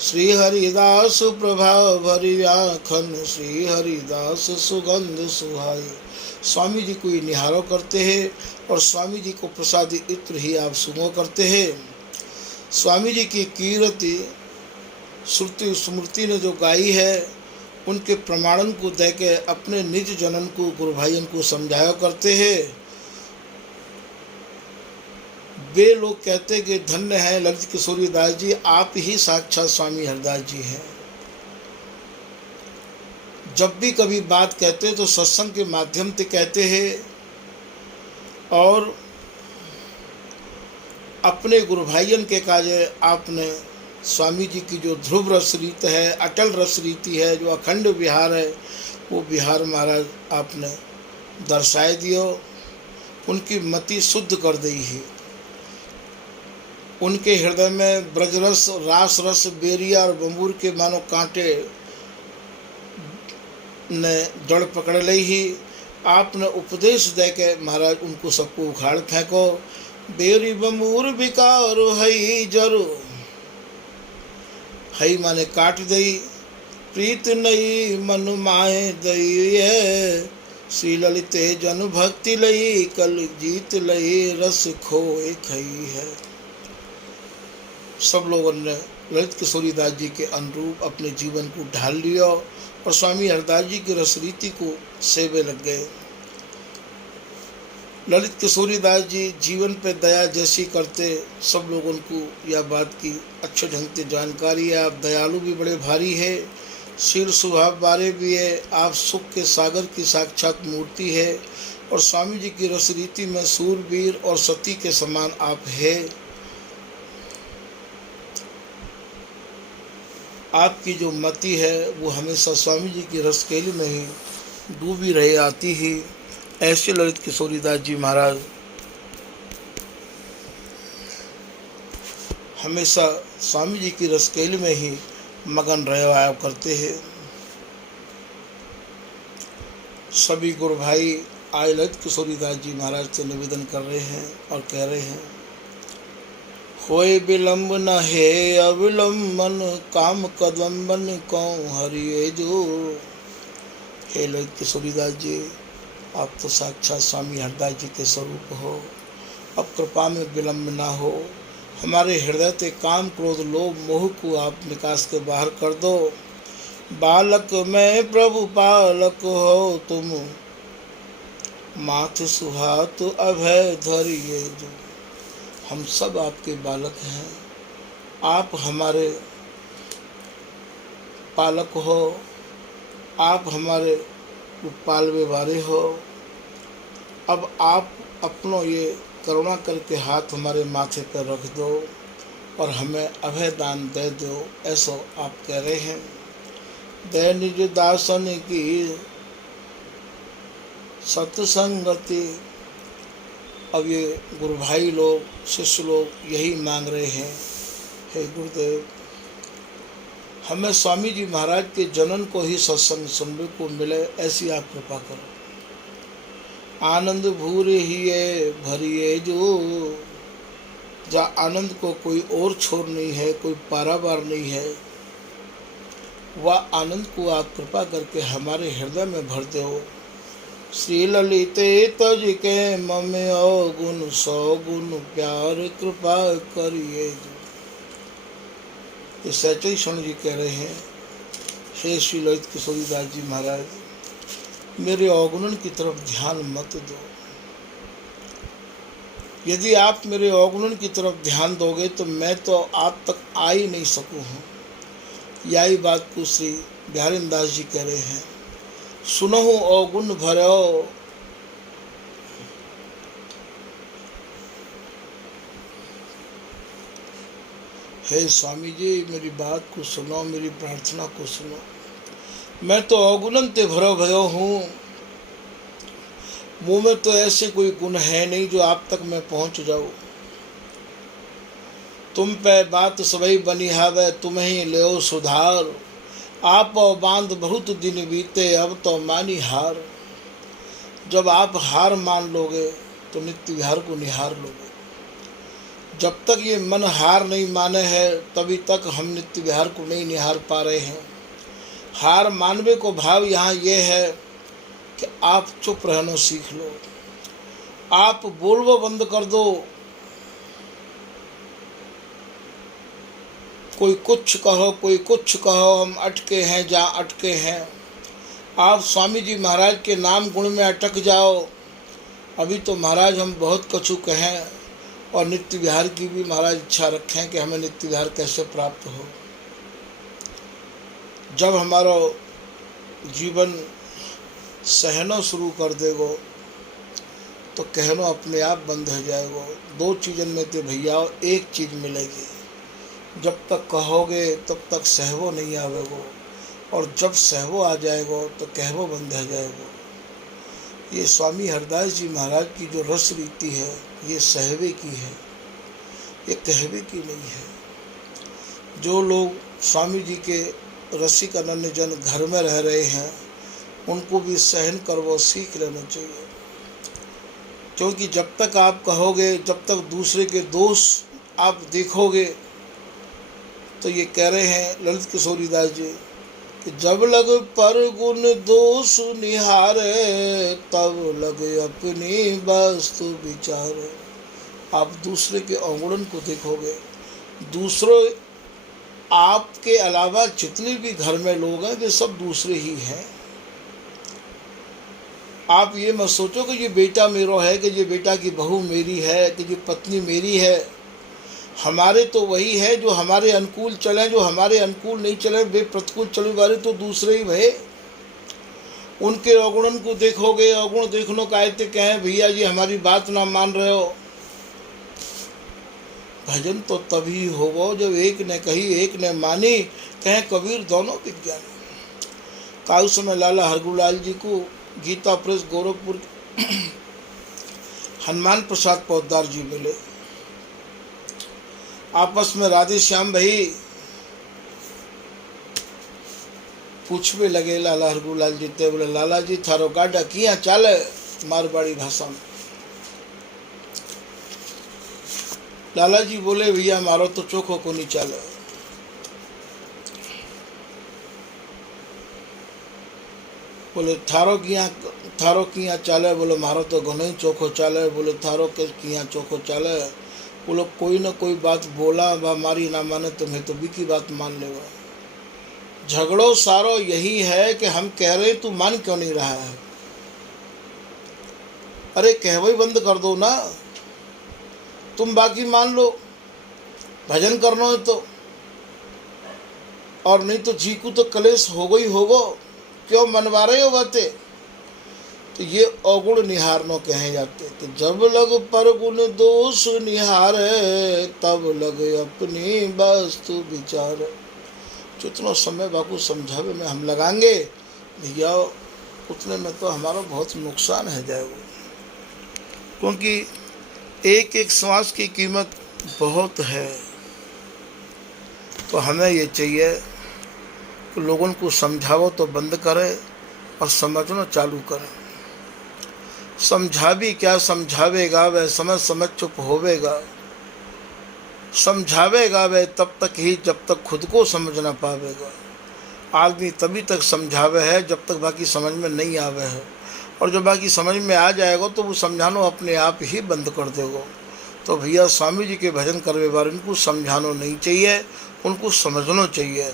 श्री हरिदास प्रभाव भरी व्याखन श्री हरिदास सुगंध सुहाई। स्वामी जी को ही निहारो करते हैं और स्वामी जी को प्रसादी इत्र ही आप सुनो करते हैं। स्वामी जी की कीर्ति श्रुति स्मृति ने जो गाई है, उनके प्रमाणन को दे के अपने निज जनन को गुरु भाइयों को समझाया करते हैं। वे लोग कहते कि धन्य है ललित किशोरीदास जी, आप ही साक्षात स्वामी हरदास जी हैं। जब भी कभी बात कहते तो सत्संग के माध्यम से कहते हैं और अपने गुरु भाइयों के कार्य आपने स्वामी जी की जो ध्रुव रस रीत है, अटल रस रीति है, जो अखंड विहार है, वो विहार महाराज आपने दर्शाए दियो। उनकी मति शुद्ध कर दी है। उनके हृदय में ब्रजरस रास रस बेरिया और बंबूर के मानो कांटे ने जड़ पकड़ ली ही। आपने उपदेश दे के महाराज उनको सबको उखाड़ फेंको। बेरी बंबूर बिकार हई जरो, हई माने काट दई, प्रीत नई मन माए दई है। श्री ललिते जन भक्ति लई कल जीत लई रस खोए खई है। सब लोगों ने ललित किशोरीदास जी के अनुरूप अपने जीवन को ढाल लिया और स्वामी हरदास जी की रस रीति को सेवे लग गए। ललित किशोरीदास जी जीवन पे दया जैसी करते, सब लोगों को यह बात की अच्छे ढंग से जानकारी है। आप दयालु भी बड़े भारी है, शील स्वभाव बारे भी है, आप सुख के सागर की साक्षात मूर्ति है और स्वामी जी की रस रीति में सूरवीर और सती के समान आप है। आपकी जो मति है वो हमेशा स्वामी जी की रसकेली में ही डूबी रही आती ही। ऐसे ललित किशोरीदास जी महाराज हमेशा स्वामी जी की रसकेली में ही मगन रहा करते हैं। सभी गुरु भाई आज ललित किशोरीदास जी महाराज से निवेदन कर रहे हैं और कह रहे हैं, होए विलम्ब न है अविलंबन काम कदम्बन कौं हरिये जो। हे ललित किशोरीदास जी, आप तो साक्षात स्वामी हरदास जी के स्वरूप हो। अब कृपा में विलम्ब ना हो, हमारे हृदय से काम क्रोध लोभ मोह को आप निकास के बाहर कर दो। बालक मैं प्रभु पालक हो तुम, माथ सुहात अभय धरिये जो। हम सब आपके बालक हैं, आप हमारे पालक हो, आप हमारे पालवे वाले हो। अब आप अपनों ये करुणा करके हाथ हमारे माथे पर रख दो और हमें अभय दान दे दो, ऐसा आप कह रहे हैं। दे निज दासन की सत्संगति। अब ये गुरु भाई लोग शिष्य लोग यही मांग रहे हैं, हे गुरुदेव हमें स्वामी जी महाराज के जनन को ही सत्संग सुनने को मिले, ऐसी आप कृपा करो। आनंद भूरे ही भरिए जो, जहाँ आनंद को कोई और छोर नहीं है, कोई पारावार नहीं है, वह आनंद को आप कृपा करके हमारे हृदय में भर दो। श्री ललिते तज के ममे गुण 100 गुण प्यार कृपा करिए। ये सचई स्वर्ण जी कह रहे हैं, हे श्री ललित किशोरीदास जी महाराज, मेरे अवगुणन की तरफ ध्यान मत दो। यदि आप मेरे अवगुणन की तरफ ध्यान दोगे तो मैं तो आप तक आ ही नहीं सकूँ हूँ। यही बात को श्री बिहारी दास जी कह रहे हैं, सुनहु अवगुण भरो हे स्वामी जी, मेरी बात को सुनो, मेरी प्रार्थना को सुनो। मैं तो अवगुणन ते भरो भयो हूँ, मुँह में तो ऐसे कोई गुण है नहीं जो आप तक मैं पहुँच जाऊँ। तुम पे बात सबई बनिहावे, तुम ही ले सुधार। आप बांध बहुत दिन बीते, अब तो मानी हार। जब आप हार मान लोगे तो नित्य विहार को निहार लोगे। जब तक ये मन हार नहीं माने है, तभी तक हम नित्य विहार को नहीं निहार पा रहे हैं। हार मानवे को भाव यहाँ ये है कि आप चुप रहना सीख लो, आप बोलवो बंद कर दो। कोई कुछ कहो, कोई कुछ कहो, हम अटके हैं जहाँ अटके हैं। आप स्वामी जी महाराज के नाम गुण में अटक जाओ। अभी तो महाराज हम बहुत कछु कहें और नित्य विहार की भी महाराज इच्छा रखें कि हमें नित्य विहार कैसे प्राप्त हो। जब हमारा जीवन सहना शुरू कर देगो तो कहना अपने आप बंद हो जाएगो। दो चीज़न में तो भैया एक चीज़ मिलेगी, जब तक कहोगे तब तक सहवो नहीं आवेगो, और जब सहवो आ जाएगो तो कहवो बंद हो जाएगो। ये स्वामी हरदास जी महाराज की जो रस रीति है, ये सहवे की है, ये कहवे की नहीं है। जो लोग स्वामी जी के रसिक अनन्य जन घर में रह रहे हैं, उनको भी सहन कर वो सीख लेना चाहिए। क्योंकि जब तक आप कहोगे, जब तक दूसरे के दोष आप देखोगे, तो ये कह रहे हैं ललित किशोरीदास जी कि जब लग पर गुण दोष निहारे, तब लग अपनी वस्तु विचार। आप दूसरे के अवगुण को देखोगे, दूसरों आपके अलावा जितने भी घर में लोग हैं वे सब दूसरे ही हैं। आप ये मत सोचो कि ये बेटा मेरा है, कि ये बेटा की बहू मेरी है, कि ये पत्नी मेरी है। हमारे तो वही है जो हमारे अनुकूल चले, जो हमारे अनुकूल नहीं चले वे प्रतिकूल चलने वाले तो दूसरे ही भय। उनके अवगुणन को देखोगे, अवगुण देखने का आयते कहें भैया जी हमारी बात ना मान रहे हो। भजन तो तभी होगा जब एक ने कही एक ने मानी, कहें कबीर दोनों विज्ञानी। काउ समय लाला हरगुलाल जी को गीता प्रेस गोरखपुर हनुमान प्रसाद पौदार जी मिले। आपस में राधे श्याम भाई पूछवे लगे लाला हरगुलाल जी ते, बोले लाला जी थारो गाड़ा किया चाले मारवाड़ी भाषा में। लाला जी बोले भैया मारो तो चोखो को नहीं चाले। बोले थारो किया चाले, बोले मारो तो घणो ही चोखो चाले। बोले थारो के किया चोखो चाले। बोलो कोई ना कोई बात बोला बा मारी ना माने तुम्हें तो भी की बात मान लेगा। झगड़ो सारो यही है कि हम कह रहे तू मान क्यों नहीं रहा है। अरे कहवई बंद कर दो ना, तुम बाकी मान लो, भजन करना है तो, और नहीं तो जी को तो कलेश होगा ही होगा। क्यों मनवा रहे हो बातें। तो ये अवगुण निहारनो कहे जाते कि जब लग पर गुण दोष निहारे, तब लग अपनी वस्तु विचार। जितना समय बापू समझावे में हम लगाएंगे भैया, उतने में तो हमारा बहुत नुकसान है जाएगा। क्योंकि एक एक श्वास की कीमत बहुत है। तो हमें ये चाहिए कि लोगों को समझाओ तो बंद करें और समझना चालू करें। समझा भी क्या समझावेगा वह, समझ चुप होवेगा। समझावेगा वह तब तक ही जब तक खुद को समझ ना पावेगा। आदमी तभी तक समझावे है जब तक बाकी समझ में नहीं आवे है, और जब बाकी समझ में आ जाएगा तो वो समझाना अपने आप ही बंद कर देगा। तो भैया स्वामी जी के भजन करने वाले इनको समझाना नहीं चाहिए, उनको समझना चाहिए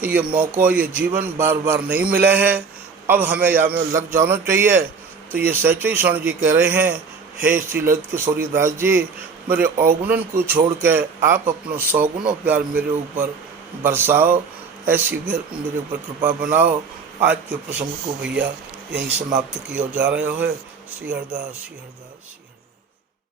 कि ये मौका, ये जीवन बार बार नहीं मिला है, अब हमें यहाँ में लग जाना चाहिए। तो ये सच्चे स्वर्ण जी कह रहे हैं, हे श्री ललित किशोरी दास जी, मेरे अवगुणन को छोड़ के आप अपना सौगुणों प्यार मेरे ऊपर बरसाओ, ऐसी मेरे ऊपर कृपा बनाओ। आज के प्रसंग को भैया यहीं समाप्त किया जा रहे हो। श्री हरदास, श्री हरदास।